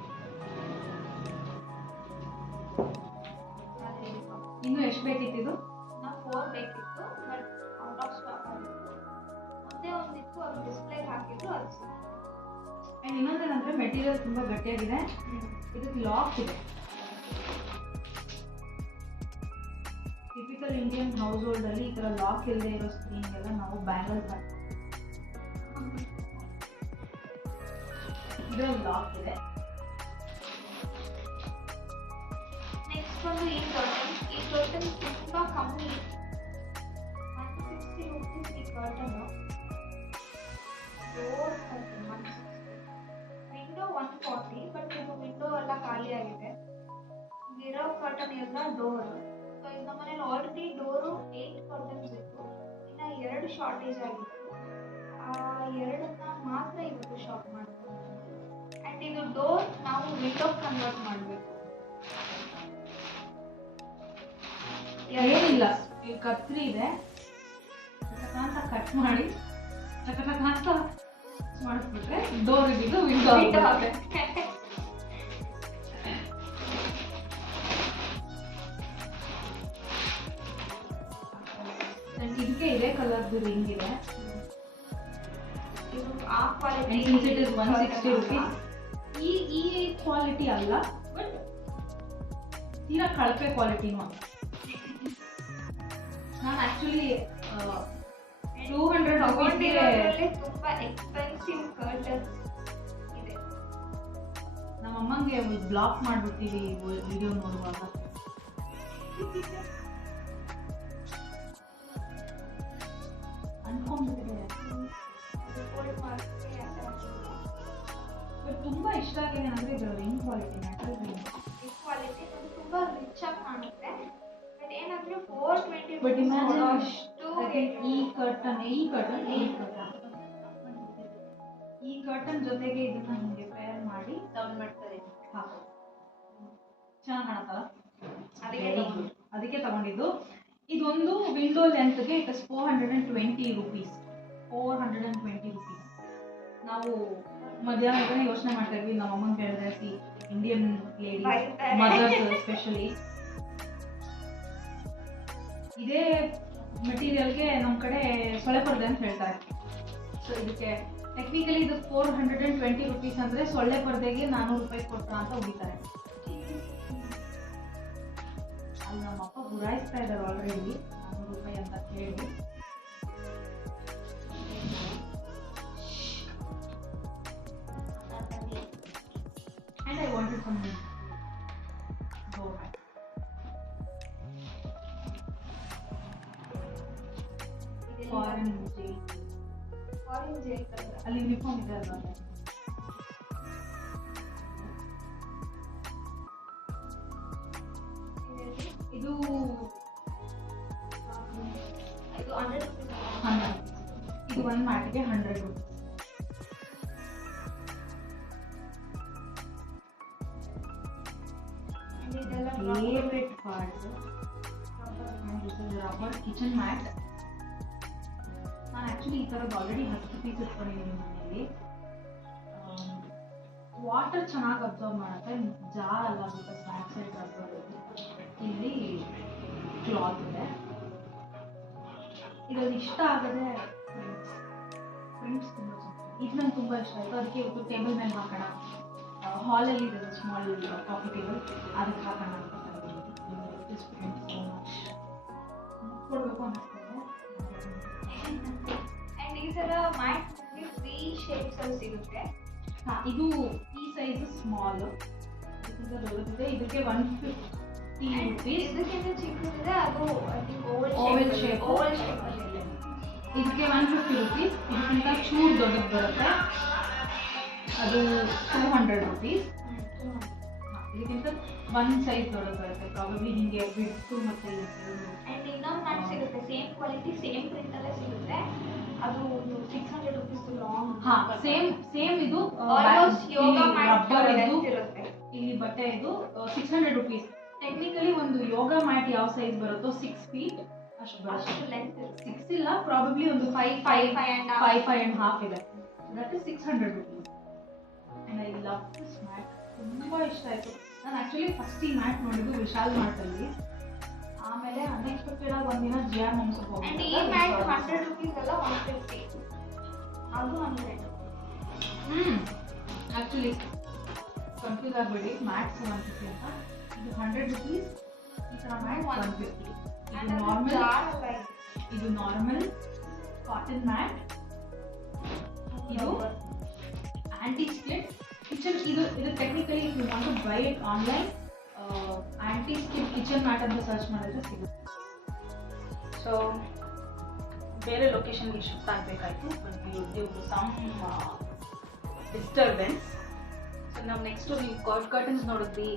ಇನ್ನು ಎಷ್ಟು ಬೇಕಿತ್ತು? ನಾವು 4 ಬೇಕಿತ್ತು, ಬಟ್ ಔಟ್ ಆಫ್ ಸ್ಟಾಕ್ ಆಗಿತ್ತು. ಒಂದೇ ಒಂದಿತ್ತು, ಅದು ಡಿಸ್ಪ್ಲೇಗೆ ಹಾಕಿದ್ರು, ಅದು ಆ್ಯಂಡ್ ಇನ್ನೊಂದೇನಂದರೆ ಮೆಟೀರಿಯಲ್ ತುಂಬ ಗಟ್ಟಿಯಾಗಿದೆ. ಇದಕ್ಕೆ ಲಾಕ್ ಇದೆ. ಟಿಪಿಕಲ್ ಇಂಡಿಯನ್ ಹೌಸ್ ಹೋಲ್ಡಲ್ಲಿ ಈ ಥರ ಲಾಕ್ ಇಲ್ಲದೆ ಇರೋ ಸ್ಕ್ರೀನ್ಗೆಲ್ಲ ನಾವು ಬ್ಯಾಂಗಲ್ಸ್ ಹಾಕ್ತೀವಿ. ಇದರಲ್ಲಿ ಲಾಕ್ ಇದೆ. ನೆಕ್ಸ್ಟ್ ಬಂದು ಈ ಕರ್ಟನ್ ತುಂಬ ಕಮ್ಮಿ, 160 rupees ಈ ಕರ್ಟನ್ನು. ಡೋರ್ ಕರ್ಟನ್ 160, ವಿಂಡೋ 140, ಬಟ್ ಇದು ವಿಂಡೋ ಎಲ್ಲ ಖಾಲಿ ಆಗಿದೆ. ಇರೋ ಕರ್ಟನ್ ಎಲ್ಲ ಡೋರ್. ಸೊ ಈಗ ನಮ್ಮ ಮನೇಲಿ ಆಲ್ರೆಡಿ ಡೋರು 8 ಕರ್ಟನ್ಸ್ ಇತ್ತು, ಇನ್ನು 2 ಶಾರ್ಟೇಜ್ ಆಗಿತ್ತು. ಆ 2ನ್ನ ಮಾತ್ರ ಇವತ್ತು ಶಾಪ್ ಮಾಡ್ಕೊಂಡು. ಆ್ಯಂಡ್ ಇದು ಡೋರ್ ನಾವು ವಿಂಡೋ ಕನ್ವರ್ಟ್ ಮಾಡಬೇಕು. ಏನಿಲ್ಲ, ಈ ಕತ್ರಿ ಇದೆ, ಅಂತ ಕಟ್ ಮಾಡಿ ಅಂತ ಮಾಡಿಸ್ಬಿಟ್ರೆ ಡೋರ್ ಇದ್ದು ವಿಂಡೋ ಆಗುತ್ತೆ. ಇದಕ್ಕೆ ಇದೇ ಕಲರ್ದು ರಿಂಗ್ ಇದೆ. ಇದು ಆ quality, since it is 160 rupees, ಈ ಕ್ವಾಲಿಟಿ ಅಲ್ಲ, ಬಟ್ ತೀರಾ ಕಳಪೆ ಕ್ವಾಲಿಟಿನೂ ಅಲ್ಲ. ನಾನು ಆ್ಯಕ್ಚುಲಿ 200 ತಗೊಂಡಿರೋದ್ರಲ್ಲೇ ತುಂಬಾ ಎಕ್ಸ್ಪೆನ್ಸಿವ್ ಕರ್ಟನ್ ಇದೆ. ನಮ್ಮ ಅಮ್ಮಂಗೆ ಬ್ಲಾಕ್ ಮಾಡ್ಬಿಡ್ತೀವಿ ವಿಡಿಯೋ ನೋಡುವಾಗ. ಅನ್ಕೊಂಡ್ಬಿಟ್ಟಿದೆ. ಬಟ್ ತುಂಬ ಇಷ್ಟ ಆಗಿದೆ ಅಂದರೆ ಇದು ring quality, natural ring quality ತುಂಬಾ ರಿಚ್ ಆಗಿ ಕಾಣುತ್ತೆ. ಬಟ್ ಏನಂದ್ರೆ 420 ಬಟ್ ಇಮ್ಯಾಜಿನ್ ಅಷ್ಟು ಈ ಕರ್ಟನ್ ಜೊತೆಗೆ ಇದನ್ನ ಹಿಂಗೆ ಪೇರ್ ಮಾಡಿ ಡೌನ್ ಮಾಡ್ತಾರೆ. ಚೆನ್ನಾಗಿ ಕಾಣತ್ತಲ್ಲ, ಅದಕ್ಕೆ ತಗೊಂಡಿದ್ದು. ಇದೊಂದು window ಲೆಂತ್ಗೆ it is 420 rupees. 420 rupees. ನಾವು ಮಧ್ಯಾಹ್ನ ಯೋಚನೆ ಮಾಡ್ತಾ ಇದ್ವಿ, ನಮ್ಮ ಅಮ್ಮನ ಕೇಳಿದ್ರೆ ಇಂಡಿಯನ್ ಲೇಡೀಸ್ ಮದರ್ಸ್ ಸ್ಪೆಷಲಿ ಇದೇ ಮೆಟೀರಿಯಲ್ಗೆ ನಮ್ಮ ಕಡೆ ಸೊಳ್ಳೆ ಪರ್ದೆ ಅಂತ ಹೇಳ್ತಾರೆ. ಸೊ ಇದಕ್ಕೆ ಟೆಕ್ನಿಕಲಿ ಇದು 420 rupees ಅಂದರೆ ಸೊಳ್ಳೆ ಪರ್ದೆಗೆ 400 ರೂಪಾಯಿ ಕೊಟ್ಟ ಅಂತ ಉಗಿತಾರೆ. ಅಲ್ಲಿ ನಮ್ಮಪ್ಪ ಗುರಾಯಿಸ್ತಾ ಇದ್ದಾರೆ ಆಲ್ರೆಡಿ 400 ರೂಪಾಯಿ ಅಂತ ಹೇಳಿ. And I wanted some foreign jail ಅಲ್ಲಿ ಯೂನಿಫಾರ್ಮ್ ಇದೆ ಅಲ್ವಾ? ಇದು 100. ಇದು ಒಂದು ಮ್ಯಾಟ್ಗೆ 100 rupees. Favourite part rubber kitchen mat. ನಾನು ಆ್ಯಕ್ಚುಲಿ ಈ ಥರದ್ದು ಆಲ್ರೆಡಿ 10 ಪೀಸ್ ಇಟ್ಕೊಂಡಿದ್ದೀನಿ ಮನೆಯಲ್ಲಿ. ವಾಟರ್ ಚೆನ್ನಾಗಿ ಅಬ್ಸರ್ವ್ ಮಾಡುತ್ತೆ, ಜಾರ್ ಅಲ್ಲ, ಬಿಕಾಸ್ ಬ್ಯಾಕ್ ಸೈಡ್ ರಬ್ಬರ್. ಇಲ್ಲಿ ಕ್ಲಾತ್ ಇದೆ. ಇದೊಂದು ಇಷ್ಟ ಆಗದೆ ಫ್ರೆಂಡ್ಸ್ ತುಂಬ ಚೆನ್ನಾಗಿ, ಇದು ನಂಗೆ ತುಂಬ ಇಷ್ಟ ಆಯಿತು. ಅದಕ್ಕೆ ಇವತ್ತು ಟೇಬಲ್ ಮೇಲೆ ಹಾಕೋಣ, ಹಾಲಲ್ಲಿ ಇದೆ ಸ್ಮಾಲ್ ಕಾಫಿ ಟೇಬಲ್, ಅದಕ್ಕೆ ಹಾಕೋಣ ಅಂತ ಕೊಡಬೇಕು ಅನ್ನಿಸ್ತದೆ. ಆ್ಯಂಡ್ ಈ ಥರ ಮ್ಯಾಟ್ ಫ್ರೀ ಶೇಪ್ಸಲ್ಲಿ ಸಿಗುತ್ತೆ. ಹಾಂ, ಇದು ಈ ಸೈಜ್ ಸ್ಮಾಲ್, ಇದಕ್ಕಿಂತ ದೊಡ್ಡದಿದೆ. ಇದಕ್ಕೆ 150 ರೂಪೀಸ್. ಇದಕ್ಕಿಂತ ಚಿಕ್ಕದಿದೆ, ಅದು ಓವಲ್ ಶೇಪ್. ಇದಕ್ಕೆ 150 ರೂಪೀಸ್. ಇದಕ್ಕಿಂತ ಚೂರು ದೊಡ್ಡದು ಬರುತ್ತೆ, ಅದು 200 ರೂಪೀಸ್. ಇದಕ್ಕಿಂತ ಒಂದು ಸೈಜ್ ದೊಡ್ಡದು ಬರುತ್ತೆ, ಪ್ರಾಬಬ್ಲಿ ಹಿಂಗೆ ಬಿಟ್ಟು ಮತ್ತೆ. ಆ್ಯಂಡ್ ಇನ್ನೊಂದು ಮ್ಯಾಟ್ ಸಿಗುತ್ತೆ, ಸೇಮ್ ಕ್ವಾಲಿಟಿ ಸೇಮ್ ಪ್ರಿಂಟಲ್ಲೇ ಸಿಗುತ್ತೆ, ಅದು 600 ರೂಪೀಸ್ ಲಾಂಗ್. ಹಾಂ, ಸೇಮ್ ಇದು ಯೋಗ ಮ್ಯಾಟ್ ಇರುತ್ತೆ. ಇಲ್ಲಿ ಬಟ್ಟೆ ಇದು 600 ರೂಪೀಸ್. ಟೆಕ್ನಿಕಲಿ ಒಂದು ಯೋಗ ಮ್ಯಾಟ್ ಯಾವ ಸೈಜ್ ಬರುತ್ತೋ 6 ಫೀಟ್ ಅಷ್ಟು ಬರುತ್ತೆ. ಲೆಂತ್ ಇರುತ್ತೆ. 6 ಇಲ್ಲ, ಪ್ರಾಬಬ್ಲಿ ಒಂದು 5.5 ಇದೆ. That is 600 rupees. And I love this mat, ತುಂಬ ಇಷ್ಟ ಆಯಿತು. ನಾನು ಆ್ಯಕ್ಚುಲಿ ಫಸ್ಟ್ ಈ ಮ್ಯಾಟ್ ನೋಡಿದ್ದು ವಿಶಾಲ್ ಮಾರ್ಟಲ್ಲಿ. ಆಮೇಲೆ ಅನ್ಎಕ್ಸ್ಪೆಕ್ಟೆಡ್ ಆಗಿ ಒಂದಿನ ಜಿಯಾನ್ ಹೋಮ್ಸ್ಗೆ ಹೋಗ್ತೀನಿ. ಈ ಮ್ಯಾಟ್ 100 ರೂಪೀಸ್ ಅಲ್ಲ, 150. ಅದು 100. ಆ್ಯಕ್ಚುಲಿ ಕನ್ಫ್ಯೂಸ್ ಆಗಬೇಡಿ, ಮ್ಯಾಟ್ಸ್ 150 ಅಂತ. ಇದು 100 ರೂಪೀಸ್. ಈ ಥರ ಮ್ಯಾಟ್ 150. ಇದು ನಾರ್ಮಲ್ ಕಾಟನ್ ಮ್ಯಾಟ್. ಇದು ಆಂಟಿ ಸ್ಕಿಡ್ ಕಿಚನ್. ಇದು technically if you want to buy it online, anti skid kitchen mat ಅಂತ ಸರ್ಚ್ ಮಾಡಿದ್ರೆ ಸಿಗುತ್ತೆ. ಸೊ ಬೇರೆ ಲೊಕೇಶನ್ಗೆ ಶಿಫ್ಟ್ ಆಗಬೇಕಾಯ್ತು, but due to some disturbance. So ನಾವು ನೆಕ್ಸ್ಟು ನೀವು ಕರ್ಟನ್ಸ್ ನೋಡಿದ್ವಿ,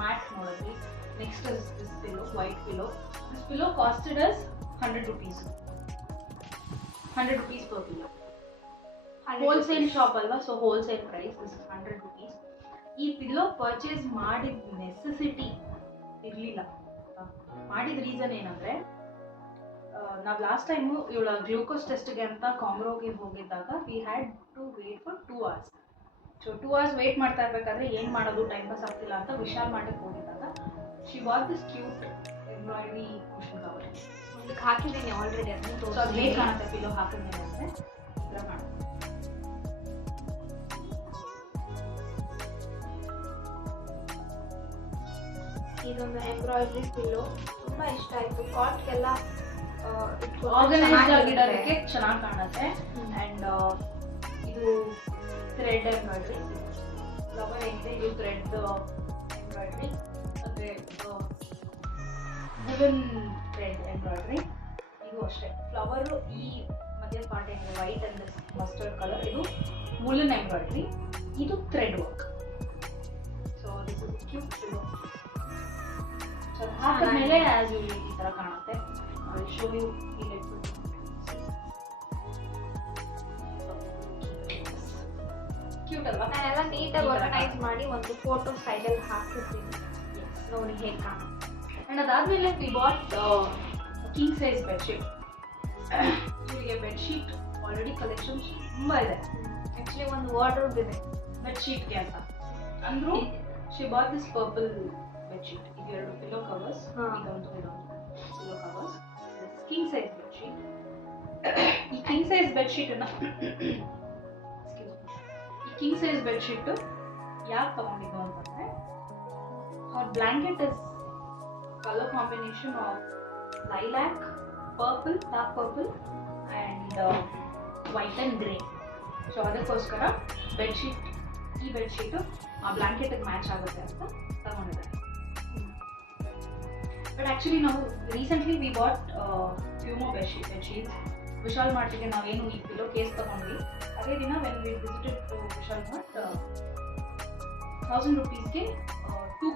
ಮ್ಯಾಟ್ ನೋಡಿದ್ವಿ. Next is this pillow, white pillow. This pillow costed as 100 rupees. 100 rupees per pillow. Wholesale shop ಅಲ್ವಾ, so wholesale price is 100 rupees. ಈ pillow purchase ಮಾಡಿದ necessity ಇರಲಿಲ್ಲ. ಮಾಡಿದ reason ಏನಂದರೆ, ನಾವು ಲಾಸ್ಟ್ ಟೈಮು ಇವಳ ಗ್ಲೂಕೋಸ್ ಟೆಸ್ಟ್ಗೆ ಅಂತ ಕಾಂಗ್ರೋಗೆ ಹೋಗಿದ್ದಾಗ we had to wait for 2 hours. So 2 hours wait ಮಾಡ್ತಾ ಇರಬೇಕಾದ್ರೆ ಏನು ಮಾಡೋದು, ಟೈಮ್ ಪಾಸ್ ಆಗ್ತಿಲ್ಲ ಅಂತ ವಿಶಾಲ್ ಮಾರ್ಟ್ಗೆ ಹೋಗಿದ್ದಾಗ she what this cute embroidery cushion cover. ಅದಕ್ಕೆ ಹಾಕಿದ್ದೀನಿ ಆಲ್ರೆಡಿ, ಅದನ್ನು ಸೊ ಅದು ಹೇಗೆ ಕಾಣುತ್ತೆ ಪಿಲ್ಲೋ ಹಾಕಿದ್ಮೇಲೆ ಅಂದರೆ ಈ ಥರ ಕಾಣುತ್ತೆ. ಇದೊಂದು ಎಂಬ್ರಾಯ್ಡ್ರಿ ಪಿಲ್ಲೋ ತುಂಬ ಇಷ್ಟ ಆಯಿತು. ಕಾಟ್ಗೆಲ್ಲ ಆರ್ಗನೈಸ್ ಆಗಿಡೋದಕ್ಕೆ ಚೆನ್ನಾಗಿ ಕಾಣುತ್ತೆ. ಆ್ಯಂಡ್ ಇದು ಥ್ರೆಡ್ ಎಂಬ್ರಾಯ್ಡ್ರಿ. ಫ್ಲವರ್ ಏನಿದೆ ಇದು ಥ್ರೆಡ್ ಎಂಬ್ರಾಯ್ಡ್ರಿ, ಅಂದರೆ ವುಡನ್ ಥ್ರೆಡ್ ಎಂಬ್ರಾಯ್ಡ್ರಿ. ಇದು ಅಷ್ಟೇ ಫ್ಲವರು. ಈ ಮಧ್ಯ ಪಾರ್ಟ್ ಏನಿದೆ ವೈಟ್ ಅಂಡ್ ಮಸ್ಟರ್ಡ್ ಕಲರ್, ಇದು ವುಲನ್ ಎಂಬ್ರಾಯ್ಡ್ರಿ, ಇದು thread work. So this is cute pillow. So ಹಾಕಿದ್ಮೇಲೆ ಆ್ಯಸ್ ಯೂಶುವಲ್ ಈ ಥರ ಕಾಣುತ್ತೆ. I'll show you the liquid. Cute ಅಲ್ವಾ? ನಾನೆಲ್ಲ ನೀಟಾಗಿ ಆರ್ಗನೈಸ್ ಮಾಡಿ ಒಂದು ಫೋಟೋ ಸೈಡಲ್ಲಿ ಹಾಕಿರ್ತೀನಿ, ನೋಡಿ ಹೇಗೆ ಕಾಣುತ್ತೆ. ಆ್ಯಂಡ್ ಅದಾದಮೇಲೆ we bought king size bedsheet. ಇವರಿಗೆ ಬೆಡ್ಶೀಟ್ ಆಲ್ರೆಡಿ ಕಲೆಕ್ಷನ್ಸ್ ತುಂಬ ಇದೆ. ಆ್ಯಕ್ಚುಲಿ ಒಂದು ವಾರ್ಡ್ರೋಬ್ ಇದೆ ಬೆಡ್ಶೀಟ್ಗೆ ಅಂತ ಅಂದರೂ she bought this purple bedsheet. ಇವೆರಡು ಪಿಲ್ಲೋ ಕವರ್ಸ್, ಇದೊಂದು pillow covers, king size bedsheet. ಈ ಕಿಂಗ್ ಸೈಜ್ ಬೆಡ್ಶೀಟನ್ನು ಕಿಂಗ್ ಸೈಜ್ ಬೆಡ್ಶೀಟು ಯಾಕೆ ತಗೊಂಡಿದ್ದು ಅಂತಂದರೆ, ಅವ್ರ blanket is colour combination of lilac, purple, dark purple and white and grey. So ಅದಕ್ಕೋಸ್ಕರ bedsheet, ಈ ಬೆಡ್ಶೀಟು ಆ ಬ್ಲ್ಯಾಂಕೆಟಿಗೆ ಮ್ಯಾಚ್ ಆಗುತ್ತೆ ಅಂತ ತಗೊಂಡಿದ್ದಾರೆ. ಬಟ್ ಆ್ಯಕ್ಚುಲಿ ನಾವು recently we bought few more bedsheets. Vishal ಮಾರ್ಟ್ಗೆ ನಾವೇನು ಈ ಪಿಲ್ಲೋ ಕೇಸ್ ತಗೊಂಡ್ವಿ, ಅದೇ ದಿನ when we visited to Vishal Mart 1000 rupeesಗೆ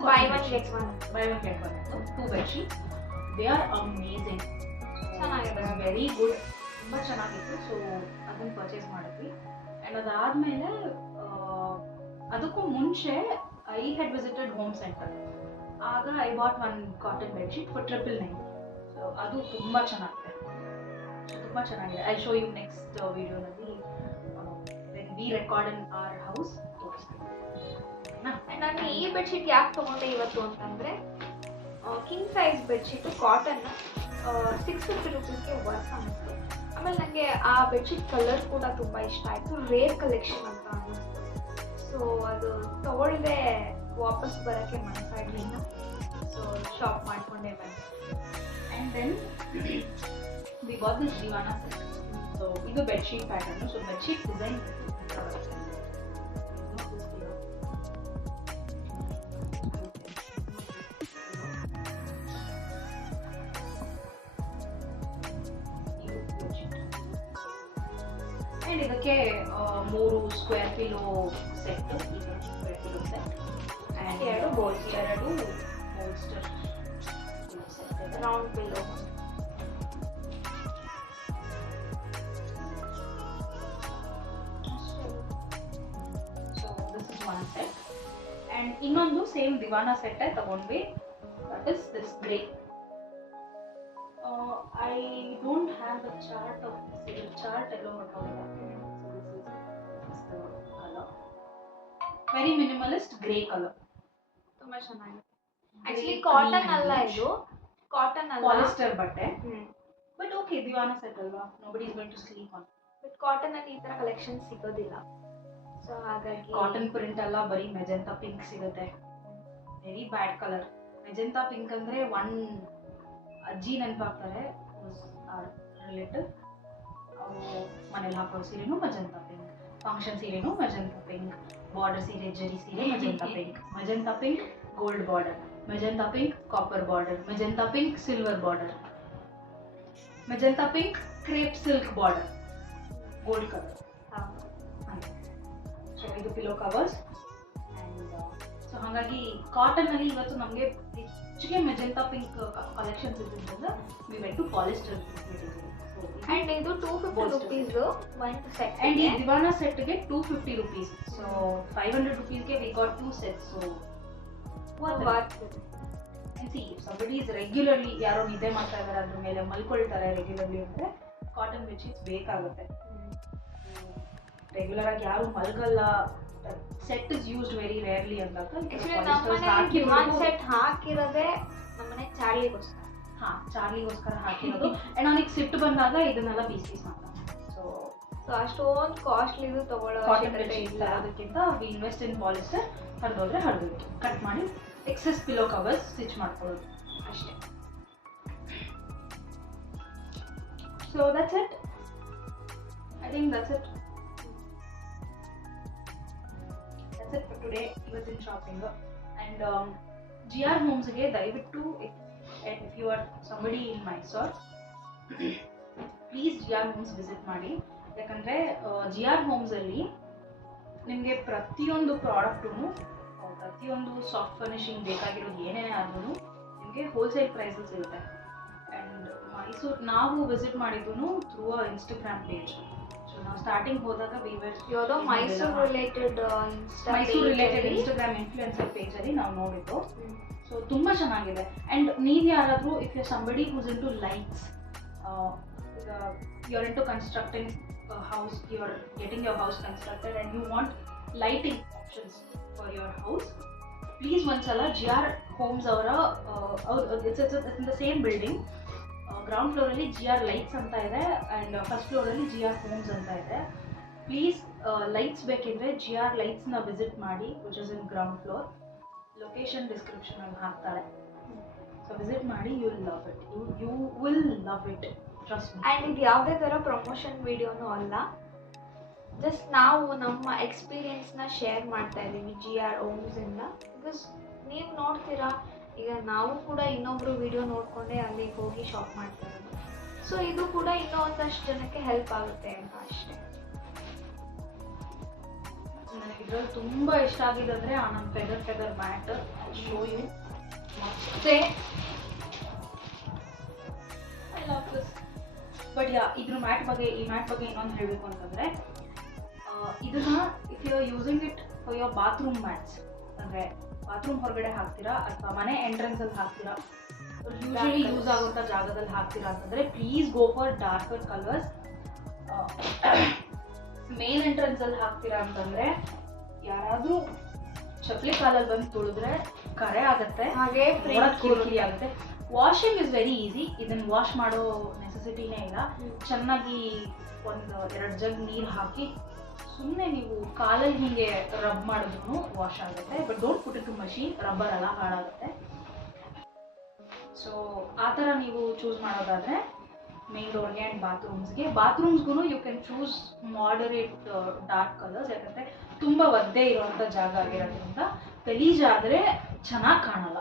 Buy one get one. Buy one get one ಇತ್ತು, 2 ಬೆಡ್ಶೀಟ್ಸ್. ದೇ ಆರ್ ಅಮೇಝಿಂಗ್, ಚೆನ್ನಾಗಿದೆ. ವೆರಿ ಗುಡ್, ತುಂಬ ಚೆನ್ನಾಗಿತ್ತು. ಸೊ ಅದನ್ನು ಪರ್ಚೇಸ್ ಮಾಡಿದ್ವಿ. ಆ್ಯಂಡ್ ಅದಾದಮೇಲೆ ಅದಕ್ಕೂ ಮುಂಚೆ I had visited Home Centre. ಆಗ I bought one cotton bedsheet for 999. So ಅದು ತುಂಬ ಚೆನ್ನಾಗಿದೆ, ತುಂಬ ಚೆನ್ನಾಗಿದೆ. ಐ ಶೋ ಯು ನೆಕ್ಸ್ಟ್ ವಿಡಿಯೋನಲ್ಲಿ when we record in our house ತೋರಿಸ್ತೀನಿ. ನಾನು ಈ ಬೆಡ್ಶೀಟ್ ಯಾಕೆ ತೊಗೊಂಡೆ ಇವತ್ತು ಅಂತಂದರೆ, ಕಿಂಗ್ ಸೈಜ್ ಬೆಡ್ಶೀಟು ಕಾಟನ್ 650 rupeesಗೆ ವರ್ತ್ ಅನ್ನಿಸ್ತು. ಆಮೇಲೆ ನನಗೆ ಆ ಬೆಡ್ಶೀಟ್ ಕಲರ್ ಕೂಡ ತುಂಬ ಇಷ್ಟ ಆಯಿತು, ರೇರ್ ಕಲೆಕ್ಷನ್ ಅಂತ ಅನ್ನಿಸ್ತು. ಸೊ ಅದು ತೊಗೊಳ್ದೆ ವಾಪಸ್ ಬರೋಕ್ಕೆ ಮನಸ್ಸಾಗಲಿಲ್ಲ. ಸೊ ಶಾಪ್ ಮಾಡಿಕೊಂಡೇ ಬಂದೆ. And then we got this divan set. So ಇದು bedsheet pattern. So bedsheet design and ಇದಕ್ಕೆ 3 ಸ್ಕ್ವೇರ್ ಪಿಲೋ ಸೆಟ್, ಇದು square pillow set. And 2 bolster set, round pillow. So this is one set. And ಇನ್ನೊಂದು same divan ಸೆಟ್ಟೇ ತಗೊಂಡ್ವಿ, that is this grey. I don't have the chart of chart ಎಲ್ಲೋ ಹೊರಟೋಗಿದೆ. Colour very minimalist grey colour, ತುಂಬ ಚೆನ್ನಾಗಿದೆ. Actually cotton ಅಲ್ಲ, ಇದು cotton ಅಲ್ಲ, ಪಾಲಿಸ್ಟರ್ ಬಟ್ಟೆ. ಬಟ್ ಓಕೆ, ದಿವಾನ ಸೆಟ್ ಅಲ್ವಾ, nobody is going to sleep on. But cotton ಅಲ್ಲಿ ಈ ತರ ಕಲೆಕ್ಷನ್ ಸಿಗೋದಿಲ್ಲ. ಸೊ ಹಾಗಾಗಿ ಕಾಟನ್ ಪ್ರಿಂಟ್ ಅಲ್ಲ, ಬರೀ ಮೆಜೆಂಟಾ ಪಿಂಕ್ ಸಿಗುತ್ತೆ. Very bad colour. Magenta pink ಅಂದ್ರೆ ಒನ್ ಅಜ್ಜಿ ನೆನಪಾಗ್ತಾರೆ, ರಿಲೇಟಿವ್. ಅವರು ಮನೇಲಿ ಹಾಕೋ ಸೀರೆನೂ ಮೆಜೆಂಟಾ ಪಿಂಕ್, ಫಂಕ್ಷನ್ ಸೀರೆನೂ ಮೆಜೆಂಟಾ ಪಿಂಕ್, ಬಾರ್ಡರ್ ಸೀರೆ, ಜರಿ ಸೀರೆ magenta pink, magenta pink gold border, magenta pink copper border, magenta pink silver border, magenta pink crepe silk border, gold colour. So ಇದು ಪಿಲೋ ಕವರ್ಸ್. ಆ್ಯಂಡ್ ಸೊ ಹಾಗಾಗಿ ಕಾಟನಲ್ಲಿ ಇವತ್ತು ನಮಗೆ ಹೆಚ್ಚಿಗೆ ಮೆಜೆಂಟಾ ಪಿಂಕ್ ಕಲೆಕ್ಷನ್ಸ್ ಇದ್ದಿದ್ದರಿಂದ we went to polyester material. And ಇದು 250 rupees one set. And ಈ ದಿವಾನ ಸೆಟ್ಗೆ 250 rupees. So 500 rupeesಗೆ we got 2 sets. So worth it. and see, if somebody is regularly, ಯಾರೋ ನಿದ್ದೆ ಮಾಡ್ತಾ ಇದ್ದಾರೆ ಅದ್ರ ಮೇಲೆ ಮಲ್ಕೊಳ್ತಾರೆ ರೆಗ್ಯುಲರ್ಲಿ ಅಂದರೆ ಕಾಟನ್ ಬೆಡ್ಶೀಟ್ಸ್ ಬೇಕಾಗುತ್ತೆ. ರೆಗ್ಯುಲರ್ ಆಗಿ ಯಾರು ಮಲ್ಗಲ್ಲ, set is used very rarely ಅಂದಾಗ ದಿವಾನ್ ಸೆಟ್ ಹಾಕಿರೋದೇ ನಮ್ಮನೆ ಚಾರ್ಲಿಗೋಸ್ಕರ. ಚಾರ್ಲಿಗೋಸ್ಕರ ಹಾಕಿರೋದು. ಅಂಡ್ ಅವನಿಗೆ ಸಿಟ್ಟು ಬಂದಾಗ ಇದನ್ನೆಲ್ಲ ಪೀಸ್ ಮಾಡ್ತಾನೆ. ಸೊ ಅಷ್ಟೊಂದು ಕಾಸ್ಟ್ಲಿ ಇದು ತಗೊಳ್ಳೋ ಅವಶ್ಯಕತೆ ಇಲ್ಲ. ಅದಕ್ಕಿಂತ ವಿ ಇನ್ವೆಸ್ಟ್ ಇನ್ ಪಾಲಿಸ್ಟರ್. ಹರಿದೋದ್ರೆ ಹರಿದೋಯ್ತು, ಕಟ್ ಮಾಡಿ ಎಕ್ಸೆಸ್ ಪಿಲೋ ಕವರ್ಸ್ ಸ್ಟಿಚ್ ಮಾಡ್ಕೊಳ್ಳೋದು ಅಷ್ಟೇ. So that's it. I think that's it for today. ಇವತ್ತಿನ ಶಾಪಿಂಗ್. ಆ್ಯಂಡ್ GR ಹೋಮ್ಸ್ಗೆ ದಯವಿಟ್ಟು, if you are somebody in Mysore, please GR Homes visit ಮಾಡಿ. ಯಾಕಂದರೆ GR ಹೋಮ್ಸಲ್ಲಿ ನಿಮಗೆ ಪ್ರತಿಯೊಂದು ಪ್ರಾಡಕ್ಟು, ಪ್ರತಿಯೊಂದು ಸಾಫ್ಟ್ ಫರ್ನಿಷಿಂಗ್ ಬೇಕಾಗಿರೋದು ಏನೇ ಆದ್ರೂ ನಿಮಗೆ ಹೋಲ್ಸೇಲ್ ಪ್ರೈಸಲ್ಲಿ ಸಿಗುತ್ತೆ. ಆ್ಯಂಡ್ ನಾವು ವಿಸಿಟ್ ಮಾಡಿದ್ದು through a Instagram page. So ನಾವು ಸ್ಟಾರ್ಟಿಂಗ್ ಹೋದಾಗ ಯಾವುದೋ ಮೈಸೂರು ರಿಲೇಟೆಡ್ ಇನ್ಸ್ಟಾಗ್ರಾಮ್ ಇನ್ಫ್ಲುಯೆನ್ಸರ್ ಪೇಜಲ್ಲಿ ನಾವು ನೋಡಿದ್ದು. ಸೊ ತುಂಬ ಚೆನ್ನಾಗಿದೆ. ಆ್ಯಂಡ್ ನೀವು ಯಾರಾದರೂ, if you somebody who's into lights, you are into constructing house, you are getting your house constructed and you want lighting options for your house, please ondsala GR homes avara it's in the same building. Ground floor alli GR lights anta ide and first floor alli GR homes anta ide. Please lights ಬೇಕಿದ್ರೆ GR lights na visit ಮಾಡಿ, which is in ground floor. Location description ಅಲ್ಲಿ ಹಾಕ್ತಾರೆ. So visit ಮಾಡಿ, you will love it. You will love it. And ಇದು ಯಾವುದೇ ಥರ promotion ವಿಡಿಯೋನೂ ಅಲ್ಲ, just ನಾವು ನಮ್ಮ ಎಕ್ಸ್ಪೀರಿಯನ್ಸ್ನ ಶೇರ್ ಮಾಡ್ತಾ ಇದ್ದೀವಿ GR ಹೋಮ್ಸಿಂದ. ಬಿಕಾಸ್ ನೀವು ನೋಡ್ತೀರಾ ಈಗ ನಾವು ಕೂಡ ಇನ್ನೊಬ್ರು ವಿಡಿಯೋ ನೋಡ್ಕೊಂಡೆ ಅಲ್ಲಿಗೆ ಹೋಗಿ ಶಾಪ್ ಮಾಡ್ತಾ ಇರೋದು. ಸೊ ಇದು ಕೂಡ ಇನ್ನೂ ಒಂದಷ್ಟು ಜನಕ್ಕೆ ಹೆಲ್ಪ್ ಆಗುತ್ತೆ ಅಂತ ಅಷ್ಟೇ. ನನಗೆ ಇದ್ರಲ್ಲಿ ತುಂಬ ಇಷ್ಟ ಆಗಿದ್ದಂದ್ರೆ ನಮ್ಮ ಫೆದರ್ ಮ್ಯಾಟ್ ಶೋ ಯು. ಮತ್ತೆ ಐ ಲವ್ ದಿಸ್. ಬಟ್ ಈ ಮ್ಯಾಟ್ ಬಗ್ಗೆ ಇನ್ನೊಂದು ಹೇಳಬೇಕು ಅಂತಂದರೆ, ಇದನ್ನ if you are using it for your bathroom mats, ಅಂದರೆ ಬಾತ್ರೂಮ್ ಹೊರಗಡೆ ಹಾಕ್ತೀರಾ ಅಥವಾ ಮನೆ ಎಂಟ್ರೆನ್ಸಲ್ಲಿ ಹಾಕ್ತೀರಾ, ಯೂಶಲಿ ಯೂಸ್ ಆಗುವಂಥ ಜಾಗದಲ್ಲಿ ಹಾಕ್ತೀರಾ ಅಂತಂದರೆ please go for darker colours. Main ಎಂಟ್ರೆನ್ಸಲ್ಲಿ ಹಾಕ್ತೀರಾ ಅಂತಂದರೆ ಯಾರಾದರೂ ಚಪ್ಪಲಿ ಕಾಲಲ್ಲಿ ಬಂದು ತುಳಿದ್ರೆ ಕರೆ ಆಗುತ್ತೆ, ಹಾಗೆ ಕಿರಿಕಿರಿ ಆಗುತ್ತೆ. Washing is very easy. ಇದನ್ನು ವಾಶ್ ಮಾಡೋ ನೆಸೆಸಿಟಿನೇ ಇಲ್ಲ. ಚೆನ್ನಾಗಿ 1-2 ಜಗ್ ನೀರು ಹಾಕಿ ಸುಮ್ಮನೆ ನೀವು ಕಾಲಲ್ಲಿ ಹೀಗೆ ರಬ್ ಮಾಡಿದ್ರು ವಾಶ್ ಆಗುತ್ತೆ. But don't put it to machine, rubber ಎಲ್ಲ ಹಾಳಾಗುತ್ತೆ. ಸೊ ಆ ಥರ ನೀವು ಚೂಸ್ ಮಾಡೋದಾದರೆ ಮೇನ್ ಡೋರ್ಗೆ ಆ್ಯಂಡ್ ಬಾತ್ರೂಮ್ಸ್ಗೂ you can choose moderate dark colours. ಯಾಕಂದರೆ ತುಂಬ ಒದ್ದೆ ಇರುವಂಥ ಜಾಗ ಆಗಿರೋದ್ರಿಂದ ಗಲೀಜಾದರೆ ಚೆನ್ನಾಗಿ ಕಾಣಲ್ಲ.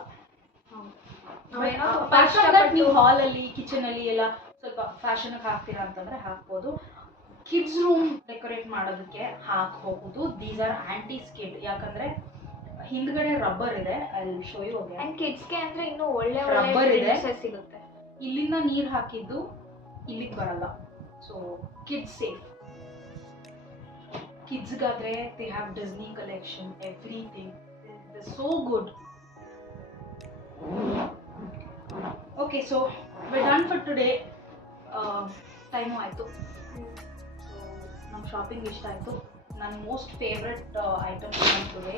ನೀವು ಹಾಲಲ್ಲಿ ಕಿಚನಲ್ಲಿ ಎಲ್ಲ ಸ್ವಲ್ಪ ಫ್ಯಾಷನ್ಗೆ ಹಾಕ್ತೀರಾ ಅಂತಂದರೆ ಹಾಕ್ಬೋದು. ಕಿಡ್ಸ್ ರೂಮ್ ಡೆಕೋರೇಟ್ ಮಾಡೋದಕ್ಕೆ ಹಾಕಬಹುದು. ದೀಸ್ ಆರ್ ಆಂಟಿ ಸ್ಕಿಡ್, ಯಾಕಂದರೆ ಹಿಂದ್ಗಡೆ ರಬ್ಬರ್ ಇದೆ. ಅಲ್ಲಿ ಶೋ ಯು ಹೋಗಿ. ಆ್ಯಂಡ್ ಕಿಡ್ಸ್ಗೆ ಅಂದರೆ ಇನ್ನೂ ಒಳ್ಳೆ ರಬ್ಬರ್ ಇದೆ, ಸಿಗುತ್ತೆ. ಇಲ್ಲಿಂದ ನೀರು ಹಾಕಿದ್ದು ಇಲ್ಲಿಗೆ ಬರಲ್ಲ. So kids safe. ಕಿಡ್ಸ್ಗಾದರೆ they have Disney collection, everything so good. Okay, so we done for today. Time ಆಯಿತು. ಸೊ ನಮ್ಮ ಶಾಪಿಂಗ್ ಇಷ್ಟ ಆಯಿತು. ನನ್ನ most favourite item today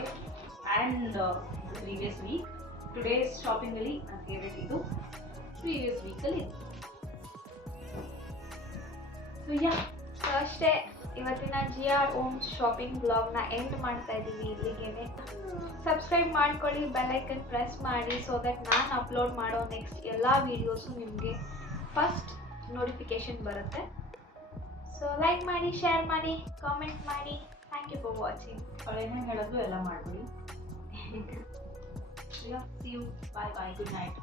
and previous week. Today's ಶಾಪಿಂಗಲ್ಲಿ ನನ್ನ ಫೇವ್ರೆಟ್ ಇದು, ಪ್ರೀವಿಯಸ್ ವೀಕಲ್ಲಿ ಇದು. ಸೊ ಅಷ್ಟೇ, ಇವತ್ತಿನ GR ಹೋಮ್ಸ್ ಶಾಪಿಂಗ್ ಬ್ಲಾಗ್ನ ಎಂಡ್ ಮಾಡ್ತಾ ಇದ್ದೀವಿ ಇಲ್ಲಿಗೆ. ಸಬ್ಸ್ಕ್ರೈಬ್ ಮಾಡ್ಕೊಳ್ಳಿ, ಬೆಲ್ಲೈಕನ್ ಪ್ರೆಸ್ ಮಾಡಿ, ಸೊ ದಟ್ ನಾನು ಅಪ್ಲೋಡ್ ಮಾಡೋ ನೆಕ್ಸ್ಟ್ ಎಲ್ಲ ವೀಡಿಯೋಸು ನಿಮಗೆ ಫಸ್ಟ್ ನೋಟಿಫಿಕೇಶನ್ ಬರುತ್ತೆ. ಸೊ ಲೈಕ್ ಮಾಡಿ, ಶೇರ್ ಮಾಡಿ, ಕಾಮೆಂಟ್ ಮಾಡಿ. Thank you for watching. ಏನೇನು ಹೇಳೋದು ಎಲ್ಲ ಮಾಡ್ಬಿಡಿ. See you. Bye bye. Good night.